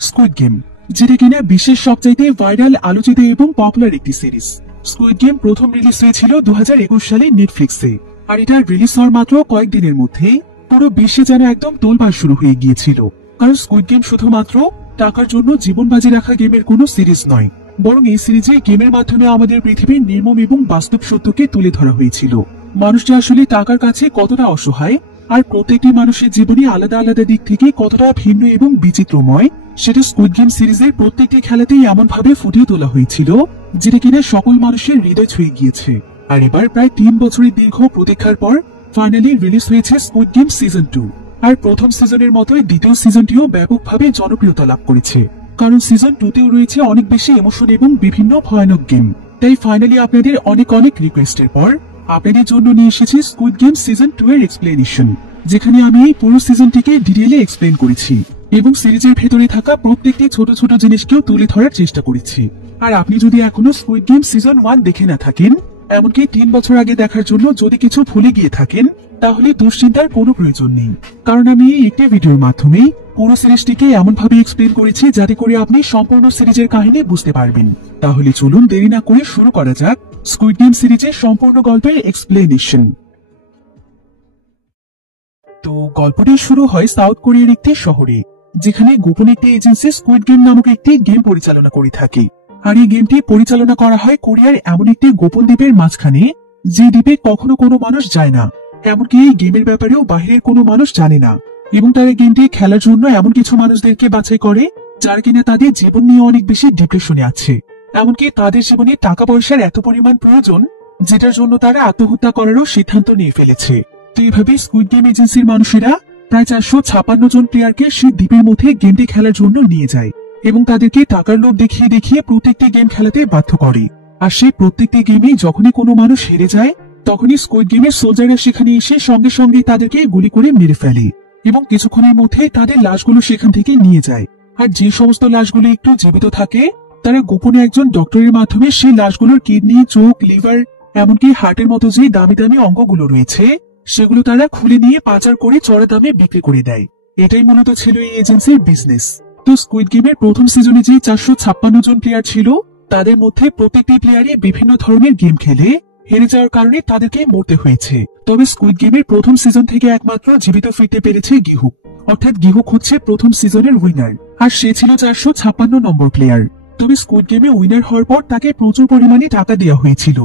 Squid game, যেটা কিনা বিশ্বের সবচাইতে ভাইরাল, আলোচিত এবং পপুলার একটি সিরিজ। স্কুইড গেম প্রথম রিলিজ হয়েছিল 2021 সালে নেটফ্লিক্সে, আর এটা রিলিজ হওয়ার মাত্র কয়েকদিনের মধ্যে পুরো বিশ্বে যেন একদম তোলপাড় শুরু হয়ে গিয়েছিল। কারণ স্কুইড গেম শুধুমাত্র টাকার জন্য জীবন বাজি রাখা গেমের কোনো সিরিজ নয়, বরং এই সিরিজে গেমের মাধ্যমে আমাদের পৃথিবীর নির্মম এবং বাস্তব সত্যকে তুলে ধরা হয়েছিল। মানুষটা আসলে টাকার কাছে কতটা অসহায়, আর প্রত্যেকটি মানুষের জীবনে আলাদা আলাদা দিক থেকে কতটা ভিন্ন এবং বিচিত্রময়, সেটা স্কুইড গেম সিরিজের প্রত্যেকটি খেলাতেই এমন ভাবে ফুটিয়ে তোলা হয়েছিল, যেটা কিনা সকল মানুষের হৃদয় ছুঁয়ে গিয়েছে। আর এবার প্রায় 3 বছরের দীর্ঘ প্রতীক্ষার পর ফাইনালি রিলিজ হয়েছে স্কুইড গেম সিজন 2। আর প্রথম সিজনের মতোই দ্বিতীয় সিজনটিও ব্যাপকভাবে জনপ্রিয়তা লাভ করেছে, কারণ সিজন 2তেও রয়েছে অনেক বেশি ইমোশন এবং বিভিন্ন ভয়ানক গেম। তাই ফাইনালি আপনাদের অনেক অনেক রিকোয়েস্টের পর আপনাদের জন্য নিয়ে এসেছি স্কুইড গেম সিজন 2 এর এক্সপ্লেনেশন, যেখানে আমি এই পুরো সিজনটিকে ডিটেইলে এক্সপ্লেন করেছি এবং সিরিজের ভেতরে থাকা প্রত্যেকটি ছোট ছোট জিনিসকেও তুলে ধরার চেষ্টা করেছি। আর আপনি যদি এখনো স্কুইড গেম সিজন 1 দেখে না থাকেন, এমনকি 3 বছর আগে দেখার জন্য যদি কিছু ভুলে গিয়ে থাকেন, তাহলে দুশ্চিন্তার কোনো প্রয়োজন নেই, কারণ আমি এই একটি ভিডিওর মাধ্যমে পুরো সিরিজটিকে এমন ভাবে এক্সপ্লেন করেছি যাতে করে আপনি সম্পূর্ণ সিরিজের কাহিনী বুঝতে পারবেন। তাহলে চলুন দেরি না করে শুরু করা যাক স্কুইড গেম সিরিজের সম্পূর্ণ গল্পের এক্সপ্লেনেশন। তো গল্পটি শুরু হয় সাউথ কোরিয়ার একটি শহরে, যেখানে গোপন একটি এজেন্সি স্কুইড গেম নামক একটি গেম পরিচালনা করে থাকে। আর এই গেমটি পরিচালনা করা হয় কোরিয়ার এমন একটি গোপন দ্বীপের মাঝখানে, যে দ্বীপে কখনো কোনো মানুষ যায় না, এমনকি এই গেমের ব্যাপারেও বাইরের কোনো মানুষ জানে না। এবং তারা গেমটি খেলার জন্য এমন কিছু মানুষদেরকে বাছাই করে যারা কিনা তাদের জীবন নিয়ে অনেক বেশি ডিপ্রেশনে আছে, এমনকি তাদের জীবনে টাকা পয়সার এত পরিমাণ প্রয়োজন যেটার জন্য তারা আত্মহত্যা করারও সিদ্ধান্ত নিয়ে ফেলেছে। তো এইভাবে স্কুইড গেম এজেন্সির মানুষেরা প্রায় 456 জন প্লেয়ারকে সেই দ্বীপের মধ্যে গেমটি খেলার জন্য নিয়ে যায় এবং তাদেরকে টাকার লোভ দেখিয়ে দেখিয়ে প্রত্যেকটি গেম খেলাতে বাধ্য করে। আর সেই প্রত্যেকটি গেমে যখনই কোনো মানুষ হেরে যায়, তখনই স্কুইড গেমের সোলজাররা সেখানে এসে সঙ্গে সঙ্গে তাদেরকে গুলি করে মেরে ফেলে এবং কিছুক্ষণের মধ্যে তাদের লাশগুলো সেখান থেকে নিয়ে যায়। আর যে সমস্ত লাশগুলো একটু জীবিত থাকে, তারা গোপনে একজন ডক্টরের মাধ্যমে সেই লাশগুলোর কিডনি, চোখ, লিভার, এমনকি হার্টের মতো যে দামি দামি অঙ্গগুলো রয়েছে, সেগুলো তারা খুলে নিয়ে পাচার করে চড়া দামে বিক্রি করে দেয়। এটাই মূলত ছিল এই এজেন্সির বিজনেস। তো স্কুইড গেমের প্রথম সিজনে যে 456 জন প্লেয়ার ছিল, তাদের মধ্যে প্রত্যেকটি প্লেয়ারই বিভিন্ন ধরনের গেম খেলে হেরে যাওয়ার কারণে তাদেরকে মরতে হয়েছে। তবে স্কুইড গেমের প্রথম সিজন থেকে একমাত্র জীবিত ফিরতে পেরেছে গিহুক, অর্থাৎ গিহুক হচ্ছে প্রথম সিজনের উইনার, আর সে ছিল 456 নম্বর প্লেয়ার। তবে স্কুইড গেমে উইনার হওয়ার পর তাকে প্রচুর পরিমাণে টাকা দেওয়া হয়েছিল,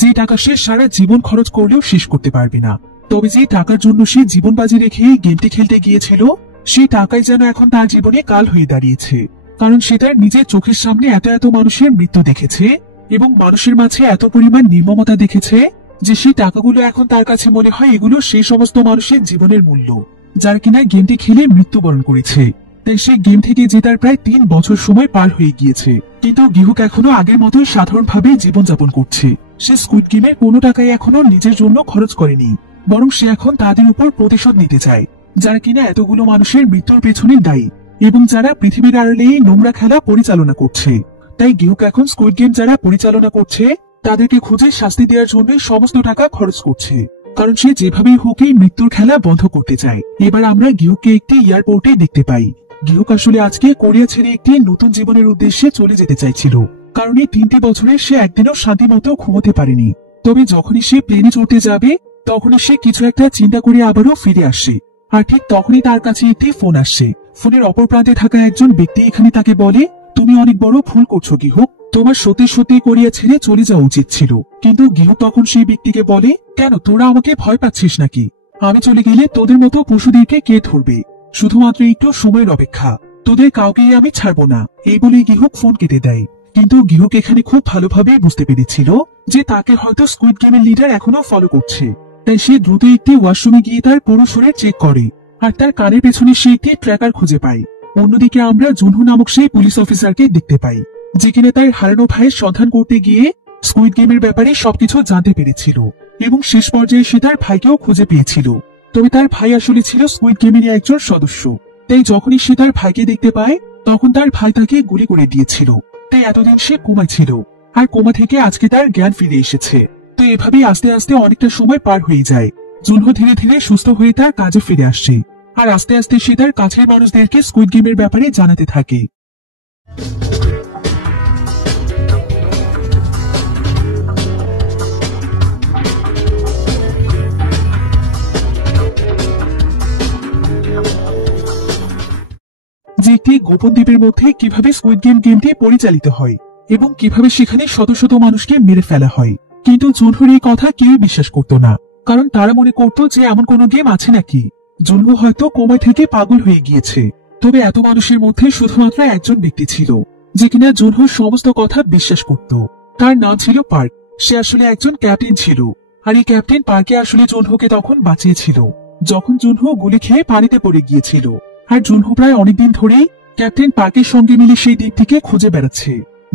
যে টাকা সে সারা জীবন খরচ করলেও শেষ করতে পারবে না। তবে যে টাকার জন্য সে জীবন বাজি রেখে গেমটি খেলতে গিয়েছিল, সেই টাকাই যেন এখন তার জীবনে কাল হয়ে দাঁড়িয়েছে, কারণ সে তার নিজের চোখের সামনে এত এত মানুষের মৃত্যু দেখেছে এবং মানুষের মাঝে এত পরিমাণ নির্মমতা দেখেছে যে সেই টাকাগুলো এখন তার কাছে মনে হয় এগুলো সেই সমস্ত মানুষের জীবনের মূল্য, যারা কিনা গেমটি খেলে মৃত্যুবরণ করেছে। তাই সেই গেম থেকে জেতার প্রায় 3 বছর সময় পার হয়ে গিয়েছে, কিন্তু গিহুক এখনো আগের মতোই সাধারণভাবে জীবনযাপন করছে। সে স্কুইড গেমের কোনো টাকাই এখনো নিজের জন্য খরচ করেনি, বরং সে এখন তাদের উপর প্রতিশোধ নিতে চায়, যারা কিনা এতগুলো মানুষের মৃত্যুর পেছনে দায়ী এবং যারা পৃথিবীর আড়ালে এই নোংরা খেলা পরিচালনা করছে। তাই গিহুক এখন স্কুইড গেম যারা পরিচালনা করছে তাদেরকে খুঁজে শাস্তি দেওয়ার জন্য সমস্ত টাকা খরচ করছে, কারণ সে যেভাবেই হোক এই মৃত্যুর খেলা বন্ধ করতে চায়। এবার আমরা গিহুককে একটি এয়ারপোর্টে দেখতে পাই। গিহুক আসলে আজকে কোরিয়া ছেড়ে একটি নতুন জীবনের উদ্দেশ্যে চলে যেতে চাইছিল, কারণ এই 3টি বছরে সে একদিনও শান্তি মতো ঘুমোতে পারেনি। তবে যখনই সে প্লেনে চড়তে যাবে, তখনই সে কিছু একটা চিন্তা করে আবারও ফিরে আসে। আর ঠিক তখনই তার কাছে একটি ফোন আসে। ফোনের অপর প্রান্তে থাকা একজন ব্যক্তি এখানে তাকে বলে, তুমি অনেক বড় ভুল করছো গিহুক, তোমার সত্যি সত্যি কোরিয়া ছেড়ে চলে যাওয়া উচিত ছিল। কিন্তু গিহুক তখন সেই ব্যক্তিকে বলে, কেন তোরা আমাকে ভয় পাচ্ছিস নাকি? আমি চলে গেলে তোদের মতো পশুদেরকে কে ধরবে? শুধুমাত্র একটু সময়ের অপেক্ষা, তোদের কাউকেই আমি ছাড়বো না। এই বলে গিহুক ফোন কেটে দেয়। কিন্তু গিহুক এখানে খুব ভালোভাবে বুঝতে পেরেছিল যে তাকে হয়তো স্কুইড গেমের লিডার এখনো ফলো করছে। তাই সে দ্রুত একটি ওয়াশরুমে গিয়ে তার পুরো শরীর চেক করে, আর তার কানের পেছনে সে একটি ট্র্যাকার খুঁজে পায়। অন্যদিকে আমরা জুনহু নামক সেই পুলিশ অফিসারকে দেখতে পাই, যে কিনা তার হারানো ভাইয়ের সন্ধান করতে গিয়ে স্কুইড গেমের ব্যাপারে সবকিছু জানতে পেরেছিল এবং শেষ পর্যায়ে সে তার ভাইকেও খুঁজে পেয়েছিল। তবে তার ভাই আসলে ছিল স্কুইড গেমেরই একজন সদস্য। তাই যখনই সে তার ভাইকে দেখতে পায়, তখন তার ভাই তাকে গুলি করে দিয়েছিল। তাই এতদিন সে কোমায় ছিল, আর কোমা থেকে আজকে তার জ্ঞান ফিরে এসেছে। তো এভাবেই আস্তে আস্তে অনেকটা সময় পার হয়ে যায়। জুনহো ধীরে ধীরে সুস্থ হয়ে তার কাজে ফিরে আসছে, আর আস্তে আস্তে সে তার কাছের মানুষদেরকে স্কুইড গেমের ব্যাপারে জানাতে থাকে। যে একটি গোপন দ্বীপের মধ্যে কিভাবে স্কুইড গেমটি পরিচালিত হয় এবং কিভাবে সেখানে শত শত মানুষকে মেরে ফেলা হয়। কিন্তু জুনহোর এই কথা কেউ বিশ্বাস করত না, কারণ তারা মনে করত যে এমন কোনো গেম আছে নাকি। জুনহো হয়তো কোমায় থেকে পাগল হয়ে গিয়েছে। তবে এত মানুষের মধ্যে শুধুমাত্র একজন ব্যক্তি ছিল যে কিনা জুনহোর সমস্ত কথা বিশ্বাস করত। তার নাম ছিল পার্ক। সে আসলে একজন ক্যাপ্টেন ছিল, আর এই ক্যাপ্টেন পার্কে আসলে জুনহোকে তখন বাঁচিয়েছিল যখন জুনহো গুলি খেয়ে পানিতে পড়ে গিয়েছিল। আর জুনহো প্রায় অনেকদিন ধরেই ক্যাপ্টেন পার্কের সঙ্গে মিলে সেই দ্বীপটিকে খুঁজে বেড়াচ্ছে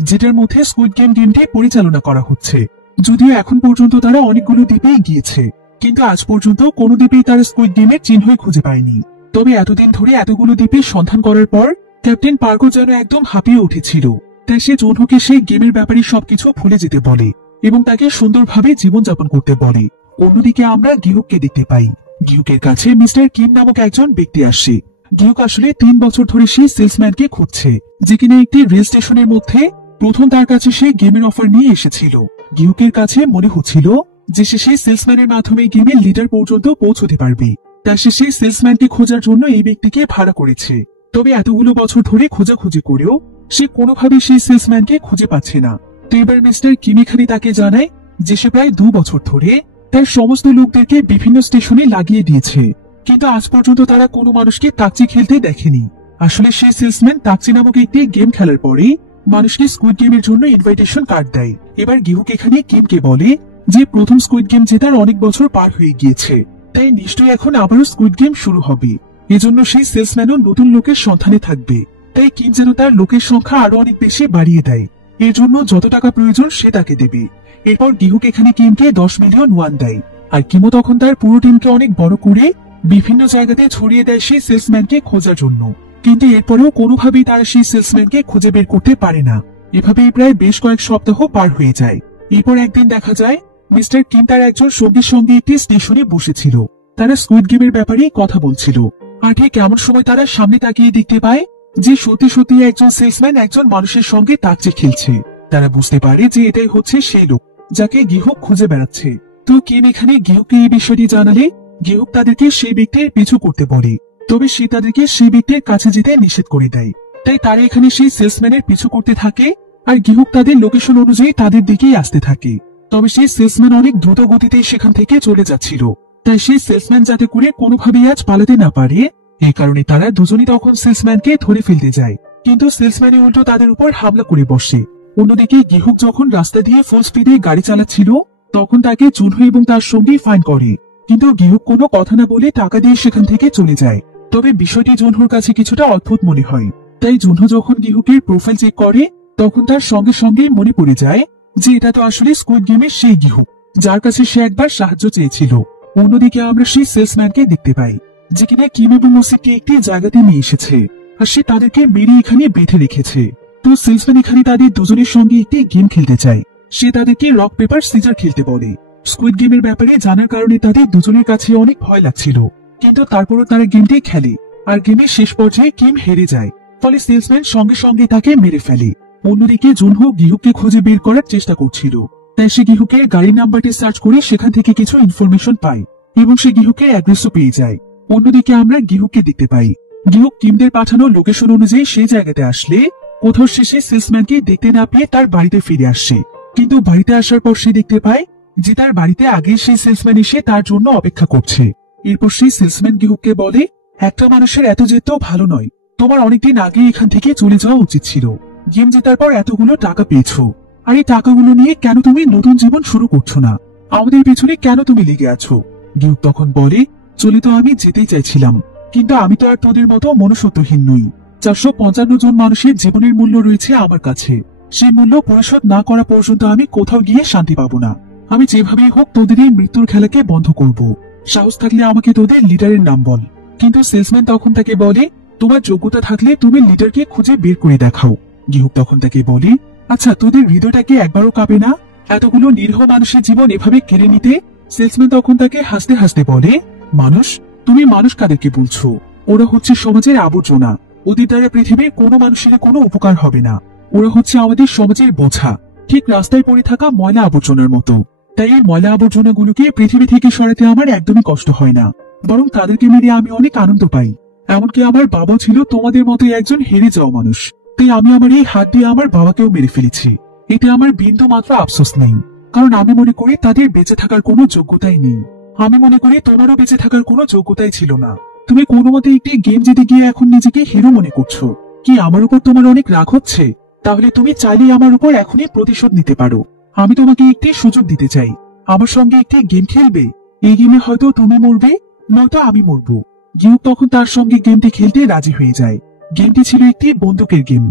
যেটার মধ্যে স্কুইড গেমটি পরিচালনা করা হচ্ছে। যদিও এখন পর্যন্ত তারা অনেকগুলো দ্বীপেই গিয়েছে, কিন্তু আজ পর্যন্ত কোনো দ্বীপেই তারা স্কুইড গেমের চিহ্নই খুঁজে পায়নি। তবে এতদিন ধরে এতগুলো দ্বীপের সন্ধান করার পর ক্যাপ্টেন পার্কও যেন একদম হাঁপিয়ে উঠেছিল। তাই সে জুনহোকে সেই গেমের ব্যাপারে সবকিছু ভুলে যেতে বলে এবং তাকে সুন্দরভাবে জীবনযাপন করতে বলে। অন্যদিকে আমরা গিহুককে দেখতে পাই। গিহুকের কাছে মিস্টার কিম নামক একজন ব্যক্তি আসে। গিহুক আসলে 3 বছর ধরে সেই সেলসম্যানকে খুঁজছে যে কিনা একটি রেল স্টেশনের মধ্যে প্রথম তার কাছে সেই গেমের অফার নিয়ে এসেছিল। গিহুকের কাছে মনে হচ্ছিল যে সে সেই সেলসম্যানের মাধ্যমে গেমের লিডার পর্যন্ত পৌঁছতে পারবে। তাই সে সেই সেলসম্যানকে খোঁজার জন্য এই ব্যক্তিকে ভাড়া করেছে। তবে এতগুলো বছর ধরে খোঁজাখুঁজি করেও সে কোনোভাবে সেই সেলসম্যানকে খুঁজে পাচ্ছে না। তো এবার মিস্টার কিম এখানে তাকে জানায় যে সে প্রায় 2 বছর ধরে তার সমস্ত লোকদেরকে বিভিন্ন স্টেশনে লাগিয়ে দিয়েছে, কিন্তু আজ পর্যন্ত তারা কোনো মানুষকে তাকচি খেলতে দেখেনি। আসলে সেই সেলসম্যান তাকচি নামক একটি গেম খেলার পরে মানুষকে স্কুইড গেমের জন্য ইনভাইটেশন কার্ড দেয়। এবার গিহুক এখানে কিমকে বলে যে প্রথম স্কুইড গেম জেতার অনেক বছর পার হয়ে গিয়েছে, তাই নিশ্চয়ই এখন আবারও স্কুইড গেম শুরু হবে। এজন্য সেই সেলসম্যানও নতুন লোকের সন্ধানে থাকবে। তাই কিম যেন তার লোকের সংখ্যা আরো অনেক বেশি বাড়িয়ে দেয়। এর জন্য যত টাকা প্রয়োজন সে তাকে দেবে। এরপর গিহুক এখানে কিমকে 10 মিলিয়ন ওয়ান দেয়, আর কিমও তখন তার পুরো টিমকে অনেক বড় করে বিভিন্ন জায়গাতে ছড়িয়ে দেয় সেই সেলসম্যানকে খোঁজার জন্য। কিন্তু এরপরেও কোনোভাবেই তারা সেই সেলসম্যানকে খুঁজে বের করতে পারে না। এভাবেই প্রায় বেশ কয়েক সপ্তাহ পার হয়ে যায়। এরপর একদিন দেখা যায় মিস্টার কিম তার একজন সঙ্গীর সঙ্গে একটি স্টেশনে বসেছিল। তারা স্কুইড গেমের ব্যাপারে কথা বলছিল। আর ঠিক এমন সময় তারা সামনে তাকিয়ে দেখতে পায় যে সত্যি সত্যি একজন সেলসম্যান একজন মানুষের সঙ্গে তাকচি খেলছে। তারা বুঝতে পারে যে এটাই হচ্ছে সেই লোক যাকে গিহুক খুঁজে বেড়াচ্ছে। তো কিম এখানে গিহুককে এই বিষয়টি জানালে গিহুক তাদেরকে সেই ব্যক্তির পিছু করতে বলে। তবে সে তাদেরকে সেই ব্যক্তির কাছে যেতে নিষেধ করে দেয়। তাই তারা এখানে সেই সেলসম্যানের পিছু করতে থাকে, আর গিহুক তাদের লোকেশন অনুযায়ী তাদের দিকেই আসতে থাকে। তবে সেই সেলসম্যান অনেক দ্রুত গতিতে সেখান থেকে চলে যাচ্ছিল। তাই সেই সেলসম্যান যাতে করে কোনোভাবেই আজ পালাতে না পারে, এই কারণে তারা দুজনই তখন সেলসম্যানকে ধরে ফেলতে যায়। কিন্তু সেলসম্যানই উল্টো তাদের উপর হামলা করে বসে। অন্যদিকে গিহুক যখন রাস্তা দিয়ে ফুল স্পিডে গাড়ি চালাচ্ছিল তখন তাকে জুনহো এবং তার সঙ্গী ফাইন করে। কিন্তু গিহুক কোনো কথা না বলে টাকা দিয়ে সেখান থেকে চলে যায়। তবে বিষয়টি জুনহোর কাছে কিছুটা অদ্ভুত মনে হয়। তাই জুনহো যখন গিহুকের প্রোফাইল চেক করে তখন তার সঙ্গে সঙ্গেই মনে পড়ে যায় যে এটা তো আসলে স্কুইড গেমের সেই গিহুক যার কাছে সে একবার সাহায্য চেয়েছিল। অন্যদিকে আমরা সেই সেলসম্যানকে দেখতে পাই যে কিনা কিম এবং ওসিকে একটি জায়গাতে নিয়ে এসেছে, আর সে তাদেরকে মেরে এখানে বেঁধে রেখেছে। তো সেলসম্যান এখানে তাদের দুজনের সঙ্গে একটি গেম খেলতে চায়। সে তাদেরকে রক পেপার সিজার খেলতে বলে। স্কুইড গেমের ব্যাপারে জানার কারণে তাদের দুজনের কাছে অনেক ভয় লাগছিল, কিন্তু তারপরও তারা গেমটি খেলে। আর গেমের শেষ পর্যায়ে কিম হেরে যায়, ফলে সেলসম্যান সঙ্গে সঙ্গে তাকে মেরে ফেলে। অন্যদিকে জুনহো গিহুককে খুঁজে বের করার চেষ্টা করছিল। তাই সে গিহুকের গাড়ির নাম্বারটি সার্চ করে সেখান থেকে কিছু ইনফরমেশন পায় এবং সে গিহুকের অ্যাড্রেসও পেয়ে যায়। অন্যদিকে আমরা গিহুককে দেখতে পাই। গিহুক কিমদের পাঠানো লোকেশন অনুযায়ী সেই জায়গাতে আসলে কোথাও শেষে সেলসম্যানকে দেখতে না পেয়ে তার বাড়িতে ফিরে আসে। কিন্তু বাড়িতে আসার পর সে দেখতে পায় যে তার বাড়িতে আগে সেই সেলসম্যান এসে তার জন্য অপেক্ষা করছে। এরপর সেই সেলসম্যান গিহুককে বলে, একটা মানুষের এত যেতেও ভালো নয়, তোমার অনেকদিন আগে এখান থেকে চলে যাওয়া উচিত ছিল। গেম জেতার পর এতগুলো টাকা পেয়েছো, আর এই টাকাগুলো নিয়ে কেন তুমি নতুন জীবন শুরু করছো না? আমাদের পেছনে কেন তুমি লেগে আছো? গিহুক তখন বলে, চলে তো আমি যেতেই চাইছিলাম, কিন্তু আমি তো আর তোদের মতো মনুষ্যত্বহীন নই। 455 জন মানুষের জীবনের মূল্য রয়েছে আমার কাছে। সেই মূল্য পরিশোধ না করা পর্যন্ত আমি কোথাও গিয়ে শান্তি পাবো না। আমি যেভাবেই হোক তোদের এই মৃত্যুর খেলাকে বন্ধ করব। সাহস থাকলে আমাকে তোদের লিডারের নাম বল। কিন্তু সেলসম্যান তখন তাকে বলে, তোমার যোগ্যতা থাকলে তুমি লিডারকে খুঁজে বের করে দেখাও। গিহুক তখন তাকে বলে, আচ্ছা তোদের হৃদয়টাকে একবারও কাঁপে না এতগুলো নিরীহ মানুষের জীবন এভাবে কেড়ে নিতে? সেলসম্যান তখন তাকে হাসতে হাসতে বলে, মানুষ? তুমি মানুষ কাদেরকে বলছো? ওরা হচ্ছে সমাজের আবর্জনা। ওদের দ্বারা পৃথিবীর কোনো মানুষের কোনো উপকার হবে না। ওরা হচ্ছে আমাদের সমাজের বোঝা, ঠিক রাস্তায় পড়ে থাকা ময়লা আবর্জনার মতো। তাই এই ময়লা আবর্জনাগুলোকে পৃথিবী থেকে সরাতে আমার একদমই কষ্ট হয় না, বরং তাদেরকে মেরে আমি অনেক আনন্দ পাই। এমনকি আমার বাবা ছিল তোমাদের মতোই একজন হেরে যাওয়া মানুষ, তাই আমি আমার এই হাত দিয়ে আমার বাবাকেও মেরে ফেলেছি। এতে আমার বিন্দু মাত্র আফসোস নেই, কারণ আমি মনে করি তাদের বেঁচে থাকার কোনো যোগ্যতাই নেই। আমি মনে করি তোমারও বেঁচে থাকার কোনো যোগ্যতাই ছিল না। তুমি কোনো মতে একটি গেম জিতে গিয়ে এখন নিজেকে হিরো মনে করছো। কি আমার উপর তোমার অনেক রাগ হচ্ছে? তাহলে তুমি চাইলেই আমার উপর এখনই প্রতিশোধ নিতে পারো। আমি তোমাকে একটি সুযোগ দিতে চাই, আমার সঙ্গে একটি গেম খেলবে। এই গেমে হয়তো তুমি মরবে, নয়তো আমি মরবো। গিউক তখন তার সঙ্গে গেমটি খেলতে রাজি হয়ে যায়। গেমটি ছিল একটি বন্দুকের গেম,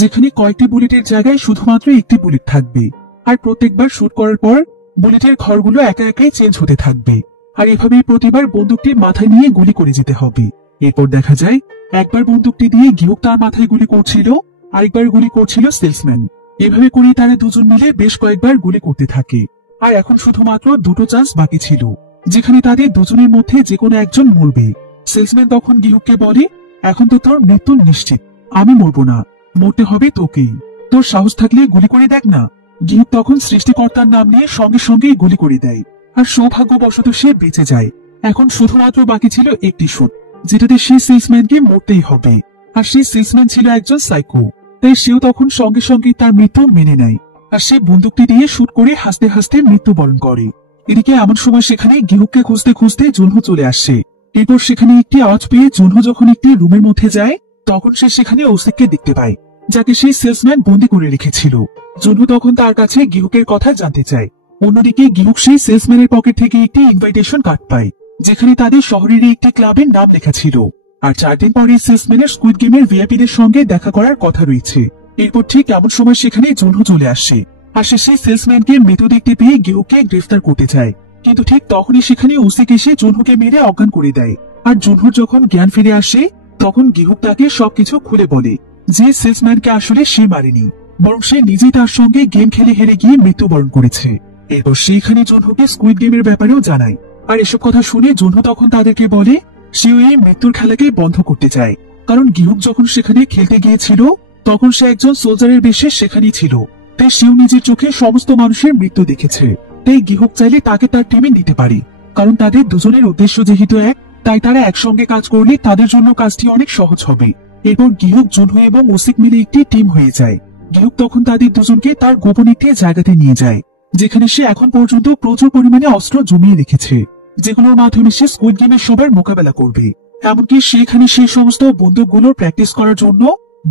যেখানে কয়েকটি বুলেটের জায়গায় শুধুমাত্র একটি বুলেট থাকবে। আর প্রত্যেকবার শুট করার পর বুলেটের ঘরগুলো একা একাই চেঞ্জ হতে থাকবে। আর এভাবেই প্রতিবার বন্দুকটি মাথায় নিয়ে গুলি করে যেতে হবে। এরপর দেখা যায় একবার বন্দুকটি দিয়ে গিউক তার মাথায় গুলি করছিল, আরেকবার গুলি করছিল সেলসম্যান। এভাবে করে তারা দুজন মিলে বেশ কয়েকবার গুলি করতে থাকে। আর এখন শুধুমাত্র দুটো চান্স বাকি ছিল, যেখানে তাদের দুজনের মধ্যে যে কোনো একজন মরবে। সেলসম্যান তখন গিহুককে বলে, এখন তো তোর মৃত্যু নিশ্চিত, আমি মরবো না, মরতে হবে তোকেই। তোর সাহস থাকলে গুলি করে দেখ না। গিহুক তখন সৃষ্টিকর্তার নাম নিয়ে সঙ্গে সঙ্গেই গুলি করে দেয়, আর সৌভাগ্যবশত সে বেঁচে যায়। এখন শুধুমাত্র বাকি ছিল একটি শুট, যেটাতে সেই সেলসম্যানকে মরতেই হবে। আর সেই সেলসম্যান ছিল একজন সাইকো, তাই সেও তখন সঙ্গে সঙ্গে তার মৃত্যু মেনে নেয়। আর সে বন্দুকটি দিয়ে শুট করে হাসতে হাসতে মৃত্যুবরণ করে। এদিকে এমন সময় সেখানে গিহুককে খুঁজতে খুঁজতে জুনহো চলে আসে। এরপর সেখানে একটি আওয়াজ পেয়ে জুনহো যখন একটি রুমের মধ্যে যায়, তখন সে সেখানে ওসিককে দেখতে পায়, যাকে সেই সেলসম্যান বন্দি করে রেখেছিল। জুনহো তখন তার কাছে গিহুকের কথা জানতে চায়। অন্যদিকে গিহুক সেই সেলসম্যানের পকেট থেকে একটি ইনভাইটেশন কার্ড পায়, যেখানে তাদের শহরের একটি ক্লাবের নাম লেখা ছিল। আর 4 দিন পরে সেলসম্যানের স্কুইড গেমের ভিআইপিদের সঙ্গে দেখা করার কথা রয়েছে। এরপর ঠিক এমন সময় সেখানে জুনহো চলে আসে। আর সে সেই সেলসম্যানকে মৃত দেখতে পেয়ে গিহুককে গ্রেফতার করতে চায়, কিন্তু ঠিক তখনই সেখানে ওসিক এসে জুনহোকে মেরে অজ্ঞান করে দেয়। আর জুনহোর যখন জ্ঞান ফিরে আসে, তখন গিহুক তাকে সবকিছু খুলে বলে যে সেলসম্যানকে আসলে সে মারেনি, বরং সে নিজেই তার সঙ্গে গেম খেলে হেরে গিয়ে মৃত্যুবরণ করেছে। এরপর সেইখানে জুনহোকে স্কুইড গেমের ব্যাপারেও জানায়। আর এসব কথা শুনে জুনহো তখন তাদেরকে বলে সেও এই মৃত্যুর খেলাকে বন্ধ করতে চায়, কারণ গিহুক যখন সেখানে খেলতে গিয়েছিল তখন সে একজন সোলজারের বেশে সেখানেই ছিল। তাই সেও নিজের চোখে সমস্ত মানুষের মৃত্যু দেখেছে। তাই গিহুক চাইলে তাকে তার টিমে নিতে পারে, কারণ তাদের দুজনের উদ্দেশ্য যেহেতু এক, তাই তারা একসঙ্গে কাজ করলে তাদের জন্য কাজটি অনেক সহজ হবে। এরপর গিহুক, জুনহো এবং ওসিক মিলে একটি টিম হয়ে যায়। গিহুক তখন তাদের দুজনকে তার গোপন একটি জায়গাতে নিয়ে যায়, যেখানে সে এখন পর্যন্ত প্রচুর পরিমাণে অস্ত্র জমিয়ে রেখেছে, যেগুলোর মাধ্যমে সে স্কুইড গেমের সবার মোকাবেলা করবে। এমনকি সেখানে সেই সমস্ত বন্দুকগুলোর প্র্যাকটিস করার জন্য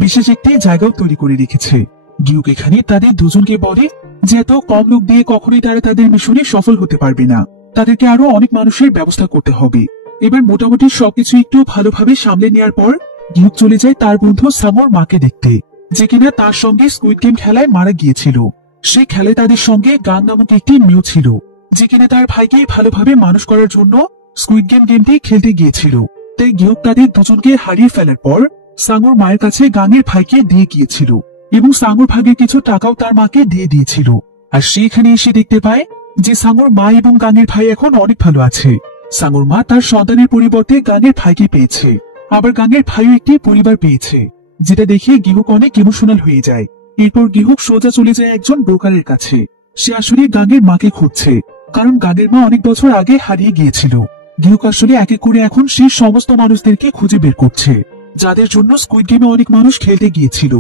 বিশেষ একটি জায়গাও তৈরি করে রেখেছে। গিহুক এখানে তাদের দুজনকে বলে যে এত কম লোক দিয়ে কখনোই তারা তাদের মিশনে সফল হতে পারবে না, তাদেরকে আরো অনেক মানুষের ব্যবস্থা করতে হবে। এবার মোটামুটি সবকিছু একটু ভালোভাবে সামলে নেওয়ার পর গিহুক চলে যায় তার বন্ধু সামোর মাকে দেখতে, যে কিনা তার সঙ্গে স্কুইড গেম খেলায় মারা গিয়েছিল। সেই খেলায় তাদের সঙ্গে গান নামক একটি মেয়ে ছিল, যে কিনা তার ভাইকে ভালোভাবে মানুষ করার জন্য স্কুইড গেমটি খেলতে গিয়েছিল। তাই গিহুক তাদের দুজনকে হারিয়ে ফেলার পর সাঙ্গোর মায়ের কাছে গাঙের ভাইকে দিয়ে গিয়েছিল, এবং সাঙ্গোর ভাগের কিছু টাকাও তার মাকে দিয়ে দিয়েছিল। আর সেখানে এসে দেখতে পায় যে সাঙ্গোর মা এবং গাঙের ভাই এখন অনেক ভালো আছে। সাঙ্গোর মা তার সন্তানের পরিবর্তে গাঙের ভাইকে পেয়েছে, আবার গাঙের ভাইও একটি পরিবার পেয়েছে, যেটা দেখে গিহুক অনেক ইমোশনাল হয়ে যায়। এরপর গিহুক সোজা চলে যায় একজন ব্রোকারের কাছে। সে আসলে গাঙের মাকে খুঁজছে, কারণ গাঙের মা অনেক বছর আগে হারিয়ে গিয়েছিল। গিহুক আসলে এক এক করে এখন সেই সমস্ত মানুষদেরকে খুঁজে বের করছে, যাদের জন্য স্কুইড গেমে অনেক মানুষ খেলতে গিয়েছিল।